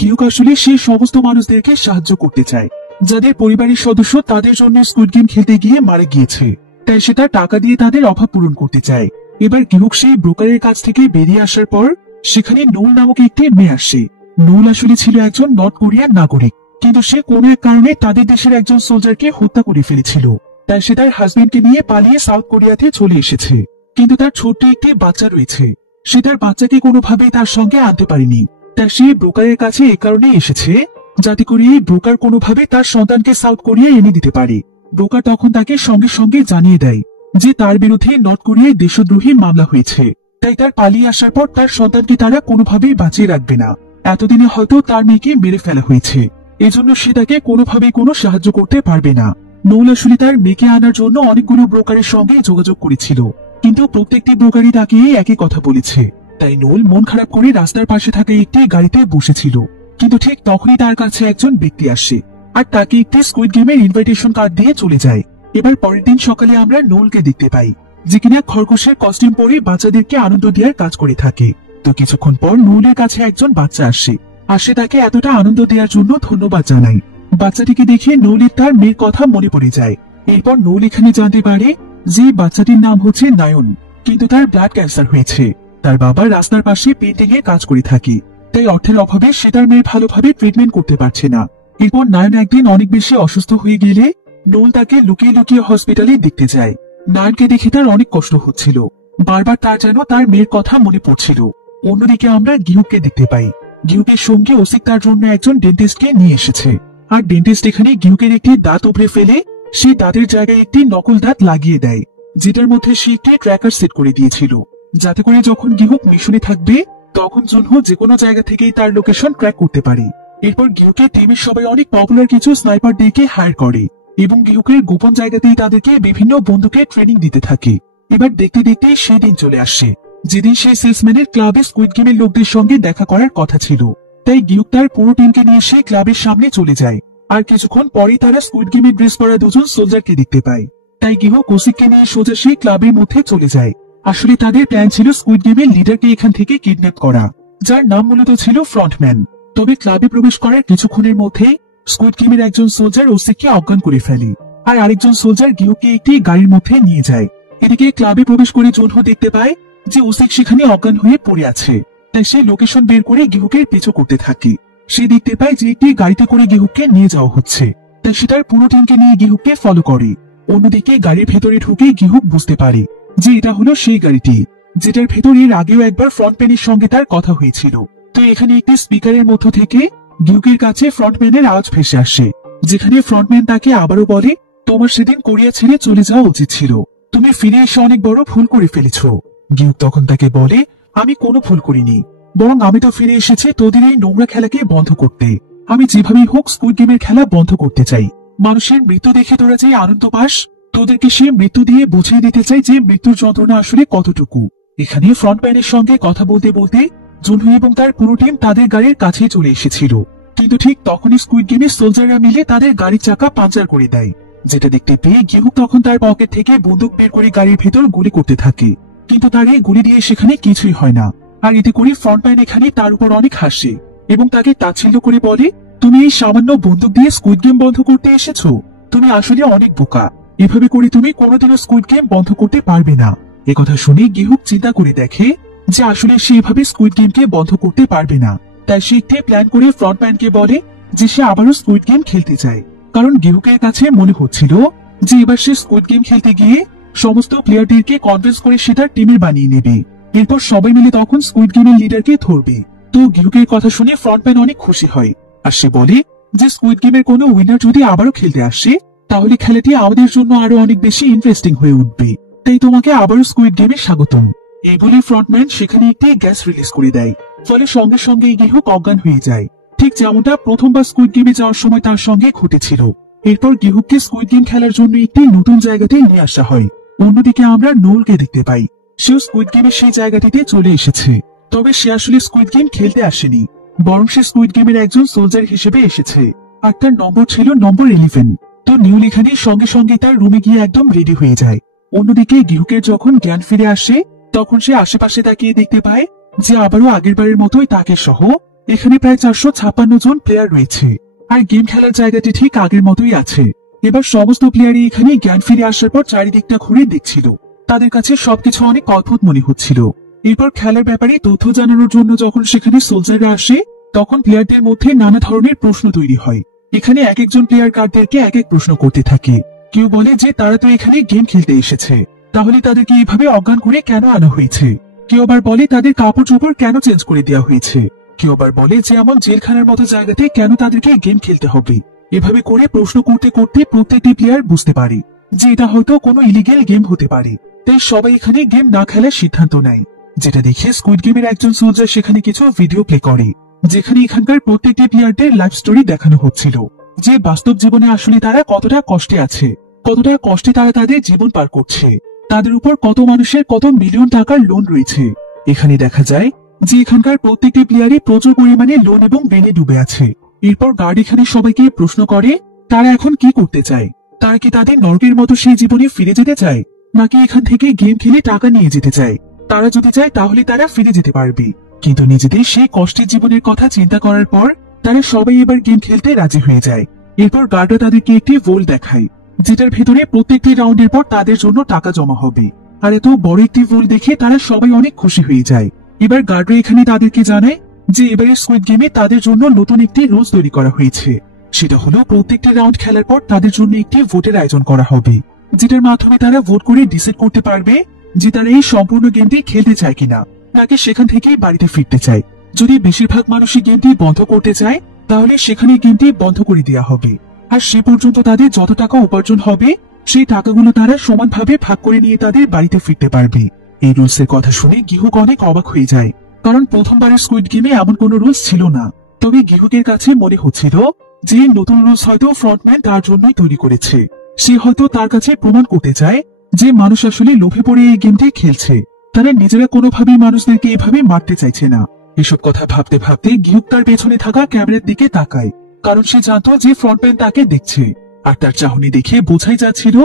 গিহুক আসলে সেই সমস্ত মানুষদেরকে সাহায্য করতে চায়, যাদের পরিবারের সদস্য তাদের জন্য স্কুইড গেম খেলতে গিয়ে মারা গিয়েছে। তাই সে তার টাকা দিয়ে তাদের অভাব পূরণ করতে চায়। এবার গিহুক সেই ব্রোকারের কাছ থেকে বেরিয়ে আসার পর সেখানে নুল নামক একটি মেয়ে আসে। নুল আসলে ছিল একজন নর্থ কোরিয়ার নাগরিক, কিন্তু সে কোনো এক কারণে তাদের দেশের একজন সোলজারকে হত্যা করে ফেলেছিল। তাই সে তার হাজবেন্ডকে নিয়ে পালিয়ে সাউথ কোরিয়াতে চলে এসেছে। কিন্তু তার ছোট্ট একটি বাচ্চা রয়েছে, সে তার বাচ্চাকে কোনোভাবেই তার সঙ্গে আনতে পারেনি। তাই সে ব্রোকারের কাছে এই কারণে এসেছে, যাতে করে এই ব্রোকার কোনোভাবে তার সন্তানকে সাউথ কোরিয়ায় এনে দিতে পারে। ব্রোকার তখন তাকে সঙ্গে সঙ্গে জানিয়ে দেয় যে তার বিরুদ্ধে নর্থ কোরিয়ায় দেশদ্রোহী মামলা হয়েছে। তাই তার পালিয়ে আসার পর তার সন্তানকে তারা কোনোভাবেই বাঁচিয়ে রাখবে না। এতদিনে হয়তো তার মেয়েকে মেরে ফেলা হয়েছে, এজন্য সে তাকে কোনোভাবেই কোনো সাহায্য করতে পারবে না। নৌল আসলে তার মেয়েকে আনার জন্য অনেকগুলো ব্রোকারের সঙ্গে যোগাযোগ করেছিল, কিন্তু প্রত্যেকটি ব্রোকারই তাকে একই কথা বলেছে তাই নোল মন খারাপ করে রাস্তার পাশে থাকা একটি গাড়িতে বসেছিল। কিন্তু ঠিক তখনই তার কাছে একজন ব্যক্তি আসে আর তাকে একটি স্কুইড গেমের ইনভাইটেশন কার্ড দিয়ে চলে যায়। এবার পরের দিন সকালে আমরা নোলকে দেখতে পাই, যে কিনা খরগোশের কস্টিউম পরে বাচ্চাদেরকে আনন্দ দেওয়ার কাজ করে থাকে। তো কিছুক্ষণ পর নোলের কাছে একজন বাচ্চা আসে তাকে এতটা আনন্দ দেওয়ার জন্য ধন্যবাদ জানাই। বাচ্চাটিকে দেখে নোলের তার মেয়ের কথা মনে পড়ে যায়। এরপর নোল এখানে জানতে পারে যে বাচ্চাটির নাম হচ্ছে নায়ন, কিন্তু তার ব্লাড ক্যান্সার হয়েছে। তার বাবা রাস্তার পাশে পেন্টিং এর কাজ করে থাকে, তাই অর্থের অভাবে সে তার মেয়ের ভালোভাবে ট্রিটমেন্ট করতে পারছে না। এরপর নায়ন একদিন অনেক বেশি অসুস্থ হয়ে গেলে নোল তাকে লুকিয়ে লুকিয়ে হসপিটালে দেখতে যায়। নায়নকে দেখে তার অনেক কষ্ট হচ্ছিল, বারবার তার যেন তার মেয়ের কথা মনে পড়ছিল। অন্যদিকে আমরা গিহুককে দেখতে পাই। গিহুকের সঙ্গে ওসিক তার জন্য একজন ডেন্টিস্টকে নিয়ে এসেছে, আর ডেন্টিস্ট এখানে গিহুকের একটি দাঁত উপড়ে ফেলে সেই দাঁতের জায়গায় একটি নকল দাঁত লাগিয়ে দেয়, যেটার মধ্যে সে একটি ট্র্যাকার সেট করে দিয়েছিল, যাতে করে যখন গিহুক মিশনে থাকবে তখন জুনহো যে কোনো জায়গা থেকেই তার লোকেশন ট্র্যাক করতে পারে। এরপর গিহুকের টিমের সবাই অনেক পপুলার কিছু স্নাইপার ডেকে হায়ার করে এবং গিহুকের গোপন জায়গাতেই তাদেরকে বিভিন্ন বন্দুকের ট্রেনিং দিতে থাকে। এবার দেখতে দেখতে সেই দিন চলে আসে যেদিন সেই সেলসম্যানের ক্লাবে স্কুইড গেমের লোকদের সঙ্গে দেখা করার কথা ছিল। তাই গিহুক তার পুরো টিমকে নিয়ে সে ক্লাবের সামনে চলে যায়। আর কিছুক্ষণ পরেই তারা স্কুইড গেমের ড্রেস পরা দুজন সোলজারকে দেখতে পায়। তাই গিহুক ওসিককে নিয়ে সোজা সেই ক্লাবের মধ্যে চলে যায়। আসলে তাদের প্ল্যান ছিল স্কুইড গেমের লিডারকে এখান থেকে কিডন্যাপ করা, যার নাম মূলত ছিল ফ্রন্টম্যান। তবে ক্লাবে প্রবেশ করার কিছুক্ষণের মধ্যে স্কুইড গেমের একজন সোলজার ওসিককে অজ্ঞান করে ফেলে, আর আরেকজন সোলজার গিহুককে একটি গাড়ির মধ্যে নিয়ে যায়। এদিকে ক্লাবে প্রবেশ করে জুনহো দেখতে পায় যে ওসিক সেখানে অজ্ঞান হয়ে পড়ে আছে। তাই সে লোকেশন বের করে গিহুকের পিছু করতে থাকে। সে দেখতে পায় যে একটি গাড়িতে করে গিহুককে নিয়ে যাওয়া হচ্ছে, তাই সে তার পুরো টিমকে নিয়ে গিহুককে ফলো করে। অন্যদিকে গাড়ির ভেতরে ঢুকে গিহুক বুঝতে পারে যে এটা হলো সেই গাড়িটি যেটার ভেতর এর আগেও একবার ফ্রন্টম্যানের সঙ্গে তার কথা হয়েছিল। তো এখানে একটি স্পিকারের মধ্য থেকে গিহুকের কাছে ফ্রন্টম্যানের আওয়াজ ভেসে আসে, যেখানে ফ্রন্টম্যান তাকে আবারও বলে, তোমার সেদিন কোরিয়া ছেড়ে চলে যাওয়া উচিত ছিল, তুমি ফিরে এসে অনেক বড় ভুল করে ফেলেছ। গিহুক তখন তাকে বলে, আমি কোনো ভুল করিনি, বরং আমি তো ফিরে এসেছি তোদের এই নোংরা খেলাকে বন্ধ করতে। আমি যেভাবেই হোক স্কুইড গেমের খেলা বন্ধ করতে চাই। মানুষের মৃত্যু দেখে তোরা যে আনন্দ পাস, তোদেরকে সে মৃত্যু দিয়ে বুঝিয়ে দিতে চাই যে মৃত্যুর যন্ত্রণা আসলে কতটুকু। এখানে ফ্রন্টম্যানের সঙ্গে কথা বলতে বলতে জুনহো এবং তার পুরো টিম তাদের গাড়ির কাছে চলে এসেছিল। কিন্তু ঠিক তখনই স্কুইড গেমের সোলজাররা মিলে তাদের গাড়ির চাকা পাঞ্চার করে দেয়, যেটা দেখতে পেয়ে গিহুক তখন তার পকেট থেকে বন্দুক বের করে গাড়ির ভেতর গুলি করতে থাকে। কিন্তু তার এই গুলি দিয়ে সেখানে কিছুই হয় না। আর এতে করে ফ্রন্টম্যান এখানে তার উপর অনেক হাসে এবং তাকে তাচ্ছিল্য করে বলে, তুমি এই সামান্য বন্দুক দিয়ে স্কুইড গেম বন্ধ করতে এসেছো? তুমি আসলে অনেক বোকা। এভাবে করে তুমি কোনোদিনও স্কুইড গেম বন্ধ করতে পারবে না। একথা শুনে গিহুক চিন্তা করে দেখে যে আসলে সে এভাবে স্কুইড গেমকে বন্ধ করতে পারবে না। তাই সে একটি প্ল্যান করে ফ্রন্টম্যানকে বলে যে সে আবারও স্কুইড গেম খেলতে চায়, কারণ গিহুকের কাছে মনে হচ্ছিল যে এবার সে স্কুইড গেম খেলতে গিয়ে সমস্ত প্লেয়ারদেরকে কনভিন্স করে সে তার টিমের বানিয়ে নেবে। এরপর সবাই মিলে তখন স্কুইড গেমের লিডারকে ধরবে। তো গিহুকের কথা শুনে ফ্রন্টম্যান অনেক খুশি হয়, আর সে বলে যে স্কুইড গেমের কোনো উইনার যদি আবারও খেলতে আসে তাহলে খেলাটি আমাদের জন্য আরো অনেক বেশি ইন্টারেস্টিং হয়ে উঠবে। তাই তোমাকে আবারও স্কুইড গেমে স্বাগতম। এই বলে ফ্রন্টম্যান সেখানে একটি গ্যাস রিলিজ করে দেয়, ফলে সঙ্গে সঙ্গে গিহুক অজ্ঞান হয়ে যায়, ঠিক যেমনটা প্রথমবার স্কুইড গেমে যাওয়ার সময় তার সঙ্গে ঘটেছিল। এরপর গিহুককে স্কুইড গেম খেলার জন্য একটি নতুন জায়গাতে নিয়ে আসা হয়। অন্যদিকে আমরা নোলকে দেখতে পাই, সেও স্কুইড গেমের সেই জায়গাটিতে চলে এসেছে। তবে সে আসলে স্কুইড গেম খেলতে আসেনি, বরং সে স্কুইড গেমের একজন সোলজার হিসেবে এসেছে, আর তার নম্বর ছিল নম্বর 11। তো নিউল এখানে সঙ্গে সঙ্গে তার রুমে গিয়ে একদম রেডি হয়ে যায়। অন্যদিকে গিহুকের যখন জ্ঞান ফিরে আসে তখন সে আশেপাশে তাকিয়ে দেখতে পায় যে আবারও আগের বারের মতোই তাকে সহ এখানে প্রায় 456 জন প্লেয়ার রয়েছে, আর গেম খেলার জায়গাটি ঠিক আগের মতোই আছে। এবার সমস্ত প্লেয়ারই এখানে জ্ঞান ফিরে আসার পর চারিদিকটা ঘুরে দেখছিল। তাদের কাছে সবকিছু অনেক অদ্ভুত মনে হচ্ছিল। এরপর খেলার ব্যাপারে তথ্য জানানোর জন্য যখন সেখানে সোলজাররা আসে তখন প্লেয়ারদের মধ্যে নানা ধরনের প্রশ্ন তৈরি হয়। এখানে এক একজন প্লেয়ার কার্ডদেরকে এক এক প্রশ্ন করতে থাকে। কেউ বলে যে তারা তো এখানে গেম খেলতে এসেছে, তাহলে তাদেরকে এইভাবে অজ্ঞান করে কেন আনা হয়েছে। কেউ আবার বলে তাদের কাপড় চোপড় কেন চেঞ্জ করে দেওয়া হয়েছে। কেউ আবার বলে যে এমন জেলখানার মতো জায়গাতে কেন তাদেরকে গেম খেলতে হবে। এভাবে করে প্রশ্ন করতে করতে প্রত্যেকটি প্লেয়ার বুঝতে পারে যে এটা হয়তো কোনো ইলিগেল গেম হতে পারে। তাই সবাই এখানে গেম না খেলার সিদ্ধান্ত নেয়, যেটা দেখে স্কুইড গেমের একজন সোলজার সেখানে কিছু ভিডিও প্লে করে, যেখানে এখানকার প্রত্যেকটি প্লেয়ারদের লাইফ স্টোরি দেখানো হচ্ছিল, যে বাস্তব জীবনে আসলে তারা কতটা কষ্টে আছে, কতটা কষ্টে তারা তাদের জীবন পার করছে, তাদের উপর কত মানুষের কত মিলিয়ন টাকার লোন রয়েছে, এখানে দেখা যায় যে এখানকার প্রত্যেকটি প্লেয়ারই প্রচুর পরিমাণে লোন এবং ঋণে ডুবে আছে। এরপর গার্ড এখানে সবাইকে প্রশ্ন করে তারা এখন কি করতে চায়। তারা কি তাদের নরকের মতো সেই জীবনে ফিরে যেতে চায়, নাকি এখান থেকে গেম খেলে টাকা নিয়ে যেতে চায়? তারা যদি চায় তাহলে তারা ফিরে যেতে পারবে, কিন্তু নিজেদের সেই কষ্টের জীবনের কথা চিন্তা করার পর তারা সবাই এবার গেম খেলতে রাজি হয়ে যায়। এরপর গার্ডও তাদেরকে একটি ভোল দেখায়, যেটার ভেতরে প্রত্যেকটি রাউন্ডের পর তাদের জন্য টাকা জমা হবে। আর এত বড় একটি ভোল দেখে তারা সবাই অনেক খুশি হয়ে যায়। এবার গার্ডরা এখানে তাদেরকে জানায় যে এবারের স্কুইড গেমে তাদের জন্য নতুন একটি রুলস তৈরি করা হয়েছে। সেটা হলো প্রত্যেকটি রাউন্ড খেলার পর তাদের জন্য একটি ভোটের আয়োজন করা হবে, যেটার মাধ্যমে তারা ভোট করে ডিসাইড করতে পারবে যে তারা এই সম্পূর্ণ গেমটি খেলতে চায় কিনা, নাকি সেখান থেকেই বাড়িতে ফিরতে চায়। যদি বেশিরভাগ মানুষই গেমটি বন্ধ করতে চায় তাহলে সেখানে গেমটি বন্ধ করে দেওয়া হবে। আর সে পর্যন্ত তাদের যত টাকা উপার্জন হবে সেই টাকাগুলো তারা সমানভাবে ভাগ করে নিয়ে তাদের বাড়িতে ফিরতে পারবে। এই রুলসের কথা শুনে গিহুক অনেক অবাক হয়ে যায়, কারণ প্রথমবারের স্কুইড গেমে এমন কোনো রুলস ছিল না। তবে গিহুকের কাছে মনে হচ্ছিল যে নতুন রুলস হয়তো ফ্রন্টম্যান তার জন্যই তৈরি করেছে। সে হয়তো তার কাছে প্রমাণ করতে চায় যে মানুষ আসলে লোভে পড়ে এই গেমটি খেলছে, তারা নিজেরা কোনোভাবেই মানুষদেরকে এভাবে মারতে চাইছে না। এসব কথা ভাবতে ভাবতে গিহুক তার পেছনে থাকা ক্যামেরার দিকে তাকায়, কারণ সে জানতো যে ফ্রন্টম্যান তাকে দেখছে। আর তার চাহনি দেখে বোঝাই যাচ্ছিল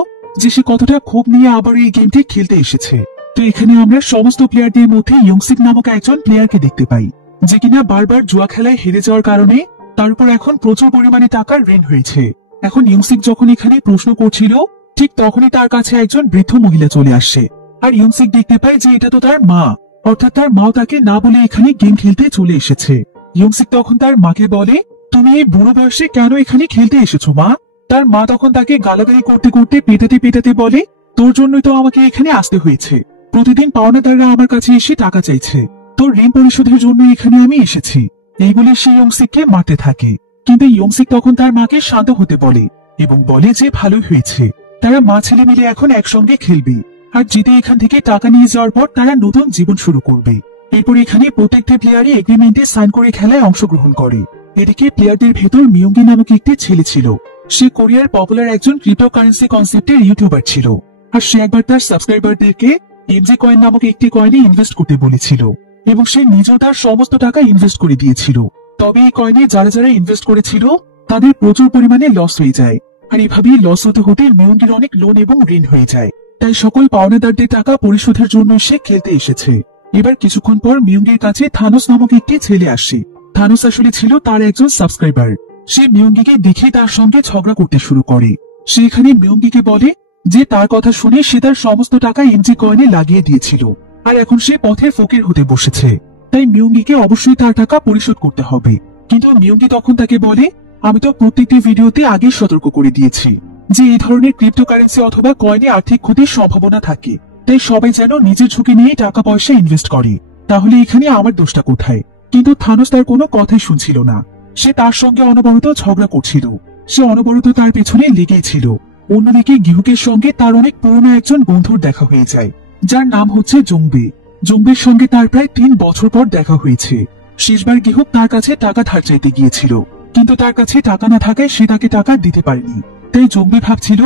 যে সে কতটা ক্ষোভ নিয়ে আবার এই গেমটি খেলতে এসেছে। তো এখানে আমরা সমস্ত প্লেয়ারদের মধ্যে ইয়ংসিক নামক একজন প্লেয়ারকে দেখতে পাই, যে কিনা বারবার জুয়া খেলায় হেরে যাওয়ার কারণে তার উপর এখন প্রচুর পরিমাণে টাকার ঋণ হয়েছে। এখন ইয়ংসিক যখন এখানে প্রশ্ন করছিল ঠিক তখনই তার কাছে একজন বৃদ্ধ মহিলা চলে আসে। আর ইয়ংসিক দেখতে পায় যে এটা তো তার মা, অর্থাৎ তার মাও তাকে না বলে এখানে গেম খেলতে চলে এসেছে। ইয়ংসিক তখন তার মাকে বলে, তুমি এই বুড়ো বয়সে কেন এখানে খেলতে এসেছো মা? তার মা তখন তাকে গালাগালি করতে করতে পেটাতে পেটাতে বলে, তোর জন্যই তো আমাকে এখানে আসতে হয়েছে। প্রতিদিন পাওনাদাররা আমার কাছে এসে টাকা চাইছে, তোর ঋণ পরিশোধের জন্য এখানে আমি এসেছি। এই বলে সে ইয়ংসিককে মারতে থাকে, কিন্তু ইয়ংসিক তখন তার মাকে শান্ত হতে বলে এবং বলে যে ভালোই হয়েছে, তারা মা ছেলে মিলে এখন একসঙ্গে খেলবে, আর জিতে এখান থেকে টাকা নিয়ে যাওয়ার পর তারা নতুন জীবন শুরু করবে। এরপর এখানে প্রত্যেকটি প্লেয়ারই এগ্রিমেন্টে সাইন করে খেলায় অংশগ্রহণ করে। এদিকে প্লেয়ারদের ভেতর মিয়ঙ্গি নামক একটি ছেলে ছিল। সে কোরিয়ার পপুলার একজন ক্রিপ্টোকারেন্সি কনসেপ্টের ইউটিউবার ছিল, আর সে একবার তার সাবস্ক্রাইবারদেরকে এমজে কয়েন নামক একটি কয়েনে ইনভেস্ট করতে বলেছিল এবং সে নিজেও তার সমস্ত টাকা ইনভেস্ট করে দিয়েছিল। তবে এই কয়েনে যারা যারা ইনভেস্ট করেছিল তাদের প্রচুর পরিমাণে লস হয়ে যায়, আর এভাবেই লস হতে হতে মিয়ঙ্গির অনেক লোন এবং ঋণ হয়ে যায়। তাই সকল পাওনাদারদের টাকা পরিশোধের জন্য সে খেলতে এসেছে। এবার কিছুক্ষণ পর মিয়ঙ্গির কাছে থানোস নামক একটি ছেলে আসে। থানোস আসলে ছিল তার একজন সাবস্ক্রাইবার। সে মিয়ঙ্গিকে দেখে তার সঙ্গে ঝগড়া করতে শুরু করে। সে এখানে মিয়ঙ্গিকে বলে যে তার কথা শুনে সে তার সমস্ত টাকা এমজি কয়েনে লাগিয়ে দিয়েছিল, আর এখন সে পথের ফকির হতে বসেছে। তাই মিয়ঙ্গিকে অবশ্যই তার টাকা পরিশোধ করতে হবে। কিন্তু মিয়ঙ্গি তখন তাকে বলে, আমি তো প্রত্যেকটি ভিডিওতে আগে সতর্ক করে দিয়েছি যে এই ধরনের ক্রিপ্টোকারেন্সি অথবা কয়েনে আর্থিক ক্ষতির সম্ভাবনা থাকে, তাই সবাই যেন নিজের ঝুঁকি নিয়ে টাকা পয়সা ইনভেস্ট করে। তাহলে এখানে আমার দোষটা কোথায়? কিন্তু থানোস তার কোনো কথাই শুনছিল না। সে তার সঙ্গে অনবরত ঝগড়া করছিল, সে অনবরত তার পেছনে লেগেই ছিল। অন্যদিকে গিহুকের সঙ্গে তার অনেক পুরনো একজন বন্ধুর দেখা হয়ে যায়, যার নাম হচ্ছে জংবে। জংবের সঙ্গে তার প্রায় 3 বছর পর দেখা হয়েছে। শেষবার গিহুক তার কাছে টাকা ধার চাইতে গিয়েছিল, কিন্তু তার কাছে টাকা না থাকায় সে তাকে টাকা দিতে পারেনি। তাই জংবে ভাবছিল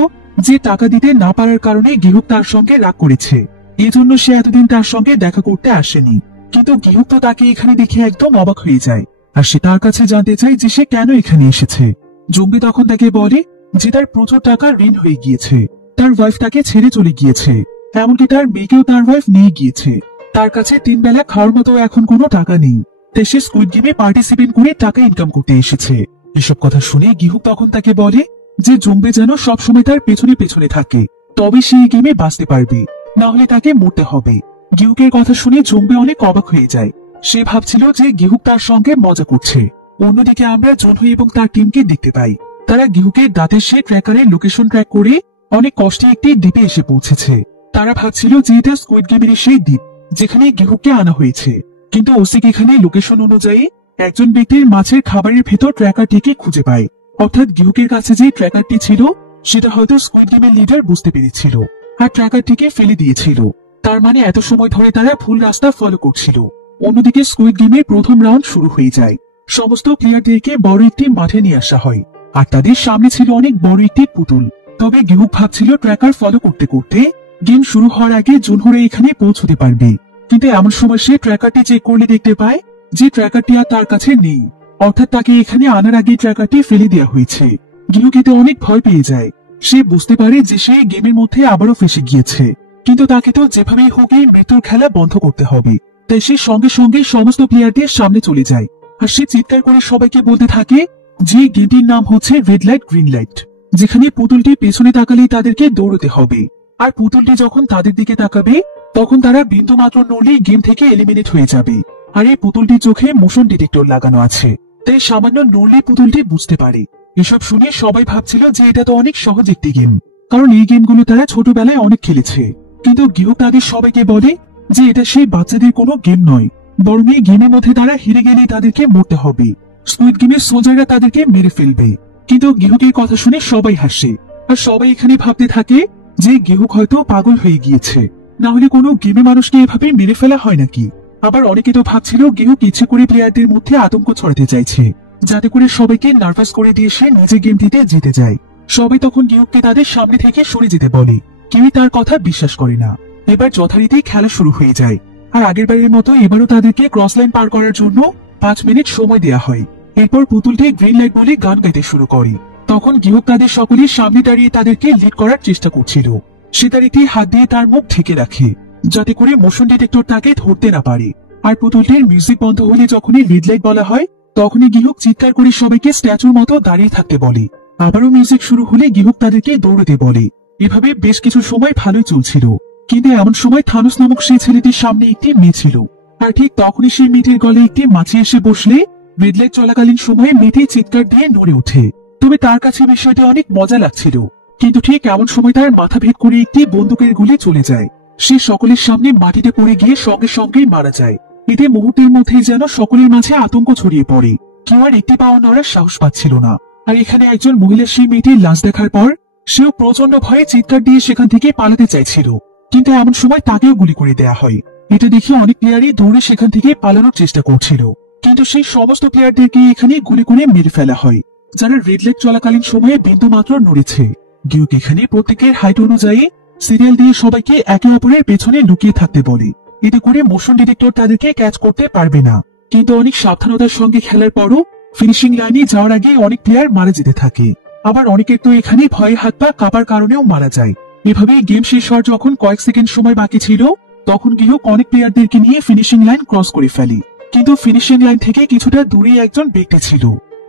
যে টাকা দিতে না পারার কারণে গিহুক তার সঙ্গে রাগ করেছে, এজন্য সে এতদিন তার সঙ্গে দেখা করতে আসেনি। কিন্তু গিহুক তো তাকে এখানে দেখে একদম অবাক হয়ে যায়, আর সে তার কাছে জানতে চায় যে সে কেন এখানে এসেছে। জংবে তখন তাকে বলে যে তার প্রচুর টাকা ঋণ হয়ে গিয়েছে, তার ওয়াইফ তাকে ছেড়ে চলে গিয়েছে, এমনকি তার মেয়েকেও তার ওয়াইফ নিয়ে গিয়েছে। তার কাছে 3 বেলা খাওয়ার মতো এখন কোনো টাকা নেই, তাই সে স্কুইড গেমে পার্টিসিপেট করে টাকা ইনকাম করতে এসেছে। এসব কথা শুনে গিহুক তখন তাকে বলে যে জংবে যেন সবসময় তার পেছনে পেছনে থাকে, তবে সে এই গেমে বাঁচতে পারবে, না হলে তাকে মরতে হবে। গিহুকের কথা শুনে জংবে অনেক অবাক হয়ে যায়। সে ভাবছিল যে গিহুক তার সঙ্গে মজা করছে। অন্যদিকে আমরা জোনহুই এবং তার টিমকে দেখতে পাই। তারা গিহুকের দাঁতের সেই ট্র্যাকারের লোকেশন ট্র্যাক করে অনেক কষ্টে একটি দ্বীপে এসে পৌঁছেছে। তারা ভাবছিল যে এটা স্কুইড গেমের সেই দ্বীপ যেখানে গিহুককে আনা হয়েছে, কিন্তু ওসিক এখানে লোকেশন অনুযায়ী একজন ব্যক্তির মাছের খাবারের ভেতর ট্র্যাকারটিকে খুঁজে পায়। অর্থাৎ গিহুকের কাছে যে ট্র্যাকারটি ছিল সেটা হয়তো স্কুইড গেমের লিডার বুঝতে পেরেছিল আর ট্র্যাকারটিকে ফেলে দিয়েছিল। তার মানে এত সময় ধরে তারা ভুল রাস্তা ফলো করছিল। অন্যদিকে স্কুইড গেমের প্রথম রাউন্ড শুরু হয়ে যায়। সমস্ত প্লেয়ারদেরকে বড় একটি মাঠে নিয়ে আসা হয়, আর তাদের সামনে ছিল অনেক বড় একটি পুতুল। তবে গিহুক ভাবছিল ট্র্যাকার ফলো করতে করতে গেম শুরু হওয়ার আগে জুনহোরা এখানে পৌঁছতে পারবে, কিন্তু এমন সময় সে ট্র্যাকারটি চেক করলে দেখতে পায় যে ট্র্যাকারটি আর তার কাছে নেই, অর্থাৎ তাকে এখানে আনার আগে ট্র্যাকারটি ফেলে দেওয়া হয়েছে। গিহুক এতে অনেক ভয় পেয়ে যায়। সে বুঝতে পারে যে সে গেমের মধ্যে আবারও ফেসে গিয়েছে, কিন্তু তাকে তো যেভাবেই হোক এই মৃত্যুর খেলা বন্ধ করতে হবে। তাই সে সঙ্গে সঙ্গে সমস্ত প্লেয়ারদের সামনে চলে যায়, আর সে চিৎকার করে সবাইকে বলতে থাকে যে গেমটির নাম হচ্ছে রেড লাইট গ্রিন লাইট, যেখানে পুতুলটি পেছনে তাকালেই তাদেরকে দৌড়তে হবে, আর পুতুলটি যখন তাদের দিকে তাকাবে তখন তারা বিন্দু মাত্র নড়লেই গেম থেকে এলিমিনেট হয়ে যাবে। আর এই পুতুলটির চোখে মোশন ডিটেক্টর লাগানো আছে, তাই সামান্য নড়লেই পুতুলটি বুঝতে পারে। এসব শুনে সবাই ভাবছিল যে এটা তো অনেক সহজ একটি গেম, কারণ এই গেমগুলো তারা ছোটবেলায় অনেক খেলেছে। কিন্তু গিহুক তাদের সবাইকে বলে যে এটা সেই বাচ্চাদের কোনো গেম নয়, বরং এই গেমের মধ্যে তারা হেরে গেলে তাদেরকে মরতে হবে। স্কুইড গেমের সোলজাররা তাদেরকে মেরে ফেলবে। কিন্তু গিহুকের কথা শুনে সবাই হাসে, আর সবাই এখানে ভাবতে থাকে যে গিহুক হয়তো পাগল হয়ে গিয়েছে, না হলে কোনো গেমে মানুষকে এভাবে মেরে ফেলা হয় নাকি। আবার অনেকে তো ভাবছিল গিহুক ইচ্ছে করে প্লেয়ারদের মধ্যে আতঙ্ক ছড়াতে চাইছে, যাতে করে সবাইকে নার্ভাস করে দিয়ে সে নিজে গেমটিতে জিতে যায়। সবাই তখন গিহুককে তাদের সামনে থেকে সরে যেতে বলে, কেউই তার কথা বিশ্বাস করে না। এবার যথারীতি খেলা শুরু হয়ে যায়, আর আগের বারের মতো এবারও তাদেরকে ক্রস লাইন পার করার জন্য 5 মিনিট সময় দেয়া হয়। এরপর পুতুলটি গ্রিন লাইট বলে গান গাইতে শুরু করে। তখন গিহুক তাদের সকলের সামনে দাঁড়িয়ে তাদেরকে লিড করার চেষ্টা করছিল। সে তার একটি হাত দিয়ে তার মুখ ঢেকে রাখে, যাতে করে মোশন ডিটেক্টর তাকে ধরতে না পারে। আর পুতুলটির মিউজিক বন্ধ হলে যখনই রেড লাইট বলা হয় তখনই গিহুক চিৎকার করে সবাইকে স্ট্যাচুর মতো দাঁড়িয়ে থাকতে বলে। আবারও মিউজিক শুরু হলে গিহুক তাদেরকে দৌড়তে বলে। এভাবে বেশ কিছু সময় ভালোই চলছিল, কিন্তু এমন সময় থানোস নামক সেই ছেলেটির সামনে একটি মেয়ে ছিল, আর ঠিক তখনই সেই মেয়েটির গলে একটি মাছি এসে বসলে রেড লাইট চলাকালীন সময়ে মেয়েটি চিৎকার দিয়ে নড়ে ওঠে। তবে তার কাছে বিষয়টি অনেক মজা লাগছিল, কিন্তু ঠিক এমন সময় তার মাথা ভেদ করে একটি বন্দুকের গুলি চলে যায়। সে সকলের সামনে মাটিতে পড়ে গিয়ে সঙ্গে সঙ্গেই মারা যায়। এতে মুহূর্তের মধ্যেই যেন সকলের মাঝে আতঙ্ক ছড়িয়ে পড়ে। কেউ আর একটি পাও নড়ার সাহস পাচ্ছিল না। আর এখানে একজন মহিলা সেই মেয়েটির লাশ দেখার পর সেও প্রচন্ড ভয়ে চিৎকার দিয়ে সেখান থেকে পালাতে চাইছিল, কিন্তু এমন সময় তাকেও গুলি করে দেয়া হয়। এটা দেখে অনেক প্লেয়ারই দৌড়ে সেখান থেকে পালানোর চেষ্টা করছিল, কিন্তু সেই সমস্ত প্লেয়ারদেরকে এখানে গুলি করে মেরে ফেলা হয় যারা রেড লাইট চলাকালীন সময়ে বিন্দু মাত্র নড়েছে। গিহুক এখানে প্রত্যেকের হাইট অনুযায়ী সিরিয়াল দিয়ে সবাইকে একে অপরের পেছনে লুকিয়ে থাকতে বলে, এতে করে মোশন ডিটেক্টর তাদেরকে ক্যাচ করতে পারবে না। কিন্তু অনেক সাবধানতার সঙ্গে খেলার পরও ফিনিশিং লাইনে যাওয়ার আগে অনেক প্লেয়ার মারা যেতে থাকে। আবার অনেকের তো এখানে ভয়ে হাত পা কাঁপার কারণেও মারা যায়। এভাবে গেম শেষ হওয়ার যখন কয়েক সেকেন্ড সময় বাকি ছিল তখন গিহুক অনেক প্লেয়ারদেরকে নিয়ে ফিনিশিং লাইন ক্রস করে ফেলে। কিন্তু ফিনিশিং লাইন থেকে কিছুটা দূরে একজন ব্যক্তি ছিল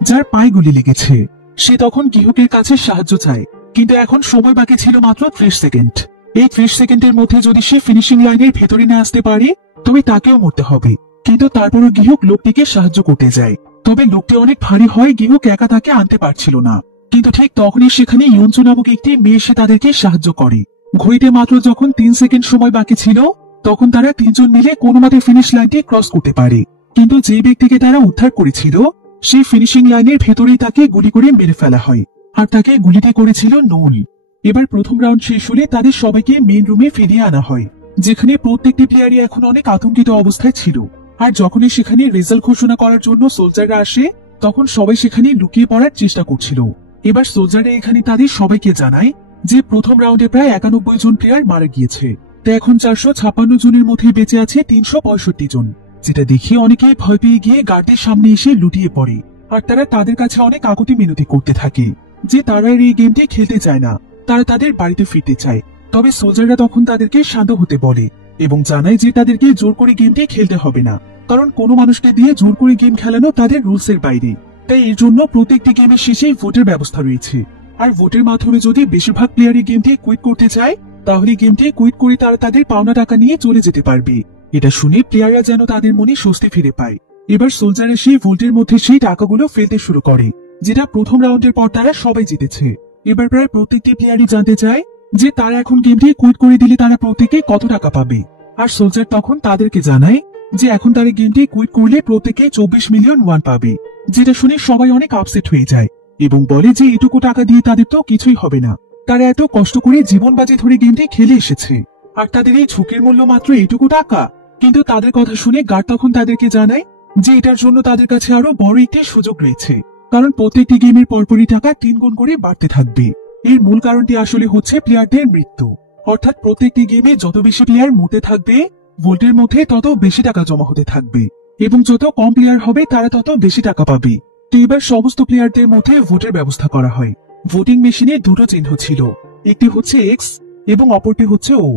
যার পায়ে গুলি লেগেছে। সে তখন গিহুকের কাছে সাহায্য চায়, কিন্তু এখন সময় বাকি ছিল মাত্র 30 সেকেন্ড। এই 30 সেকেন্ডের মধ্যে যদি সে ফিনিশিং লাইনের ভেতরে না আসতে পারে তবে তাকেও মরতে হবে। কিন্তু তারপরও গিহুক লোকটিকে সাহায্য করতে যায়, তবে লোকটি অনেক ভারী হয়, গিহুক একা তাকে আনতে পারছিল না। কিন্তু ঠিক তখনই সেখানে ইয়ঞ্চু নামক একটি মেয়ে এসে তাদেরকে সাহায্য করে। ঘড়িতে মাত্র যখন 3 সেকেন্ড সময় বাকি ছিল তখন তারা 3 জন মিলে কোনো মতে ফিনিশ লাইনটি ক্রস করতে পারে। কিন্তু যে ব্যক্তিকে তারা উদ্ধার করেছিল সেই ফিনিশিং লাইনের ভেতরেই তাকে গুলি করে মেরে ফেলা হয়, আর তাকে গুলিতে করেছিল নোল। এবার প্রথম রাউন্ড শেষ হলে তাদের সবাইকে মেইন রুমে ফিরিয়ে আনা হয়, যেখানে প্রত্যেকটি প্লেয়ারই এখন অনেক আতঙ্কিত অবস্থায় ছিল। আর যখনই সেখানে রেজাল্ট ঘোষণা করার জন্য সোলজাররা আসে তখন সবাই সেখানে লুকিয়ে পড়ার চেষ্টা করছিল। এবার সোলজাররা এখানে তাদের সবাইকে জানায় যে প্রথম রাউন্ডে প্রায় 91 জন প্লেয়ার মারা গিয়েছে, তো এখন 456 জনের মধ্যে বেঁচে আছে 365 জন। যেটা দেখে অনেকে ভয় পেয়ে গিয়ে গার্ডের সামনে এসে লুটিয়ে পড়ে, আর তারা তাদের কাছে অনেক আকুতি মিনতি করতে থাকে যে তারা এই গেমটি খেলতে চায় না, তারা তাদের বাড়িতে ফিরতে চায়। তবে সোলজাররা তখন তাদেরকে শান্ত হতে বলে এবং জানায় যে তাদেরকে জোর করে গেমটি খেলতে হবে না, কারণ কোনো মানুষকে দিয়ে জোর করে গেম খেলানো তাদের রুলসের বাইরে। তাই এর জন্য প্রত্যেকটি গেমের শেষেই ভোটের ব্যবস্থা রয়েছে, আর ভোটের মাধ্যমে যদি বেশিরভাগ প্লেয়ারই গেমটি কুইট করতে চায় তাহলে গেমটি কুইট করে তারা তাদের পাওনা টাকা নিয়ে চলে যেতে পারবে। এটা শুনে প্লেয়াররা যেন তাদের মনে স্বস্তি ফিরে পায়। এবার সোলজার এসে ভোল্টের মধ্যে সেই টাকাগুলো ফেলতে শুরু করে, যেটা প্রথম রাউন্ডের পর তারা সবাই জিতেছে। এবার প্রায় প্রত্যেকটি প্লেয়ারই জানতে চায় যে তারা এখন গেমটি কুইট করে দিলে তারা প্রত্যেকে কত টাকা পাবে। আর সোলজার তখন তাদেরকে জানায় যে এখন তারা গেমটি কুইট করলে প্রত্যেকে 24 মিলিয়ন ওয়ান পাবে, যেটা শুনে সবাই অনেক আপসেট হয়ে যায় এবং বলে যে এটুকু টাকা দিয়ে তাদের তো কিছুই হবে না, তারা এত কষ্ট করে জীবন বাজি ধরে গেমটি খেলে এসেছে, আর তাদের এই ঝুঁকির মূল্য মাত্র এইটুকু টাকা। কিন্তু তাদের কথা শুনে গার্ড তখন তাদেরকে জানায় যে এটার জন্য তাদের কাছে আরো বড় একটি সুযোগ রয়েছে, কারণ প্রত্যেকটি গেমের পরপরই টাকা 3 গুণ করে বাড়তে থাকবে। এর মূল কারণটি আসলে হচ্ছে প্লেয়ারদের মৃত্যু, অর্থাৎ প্রত্যেকটি গেমে যত বেশি প্লেয়ার মরতে থাকবে ভোটের মধ্যে তত বেশি টাকা জমা হতে থাকবে এবং যত কম প্লেয়ার হবে তারা তত বেশি টাকা পাবে। তো এবার সমস্ত প্লেয়ারদের মধ্যে ভোটের ব্যবস্থা করা হয়। ভোটিং মেশিনে দুটো চিহ্ন ছিল, একটি হচ্ছে এক্স এবং অপরটি হচ্ছে ও।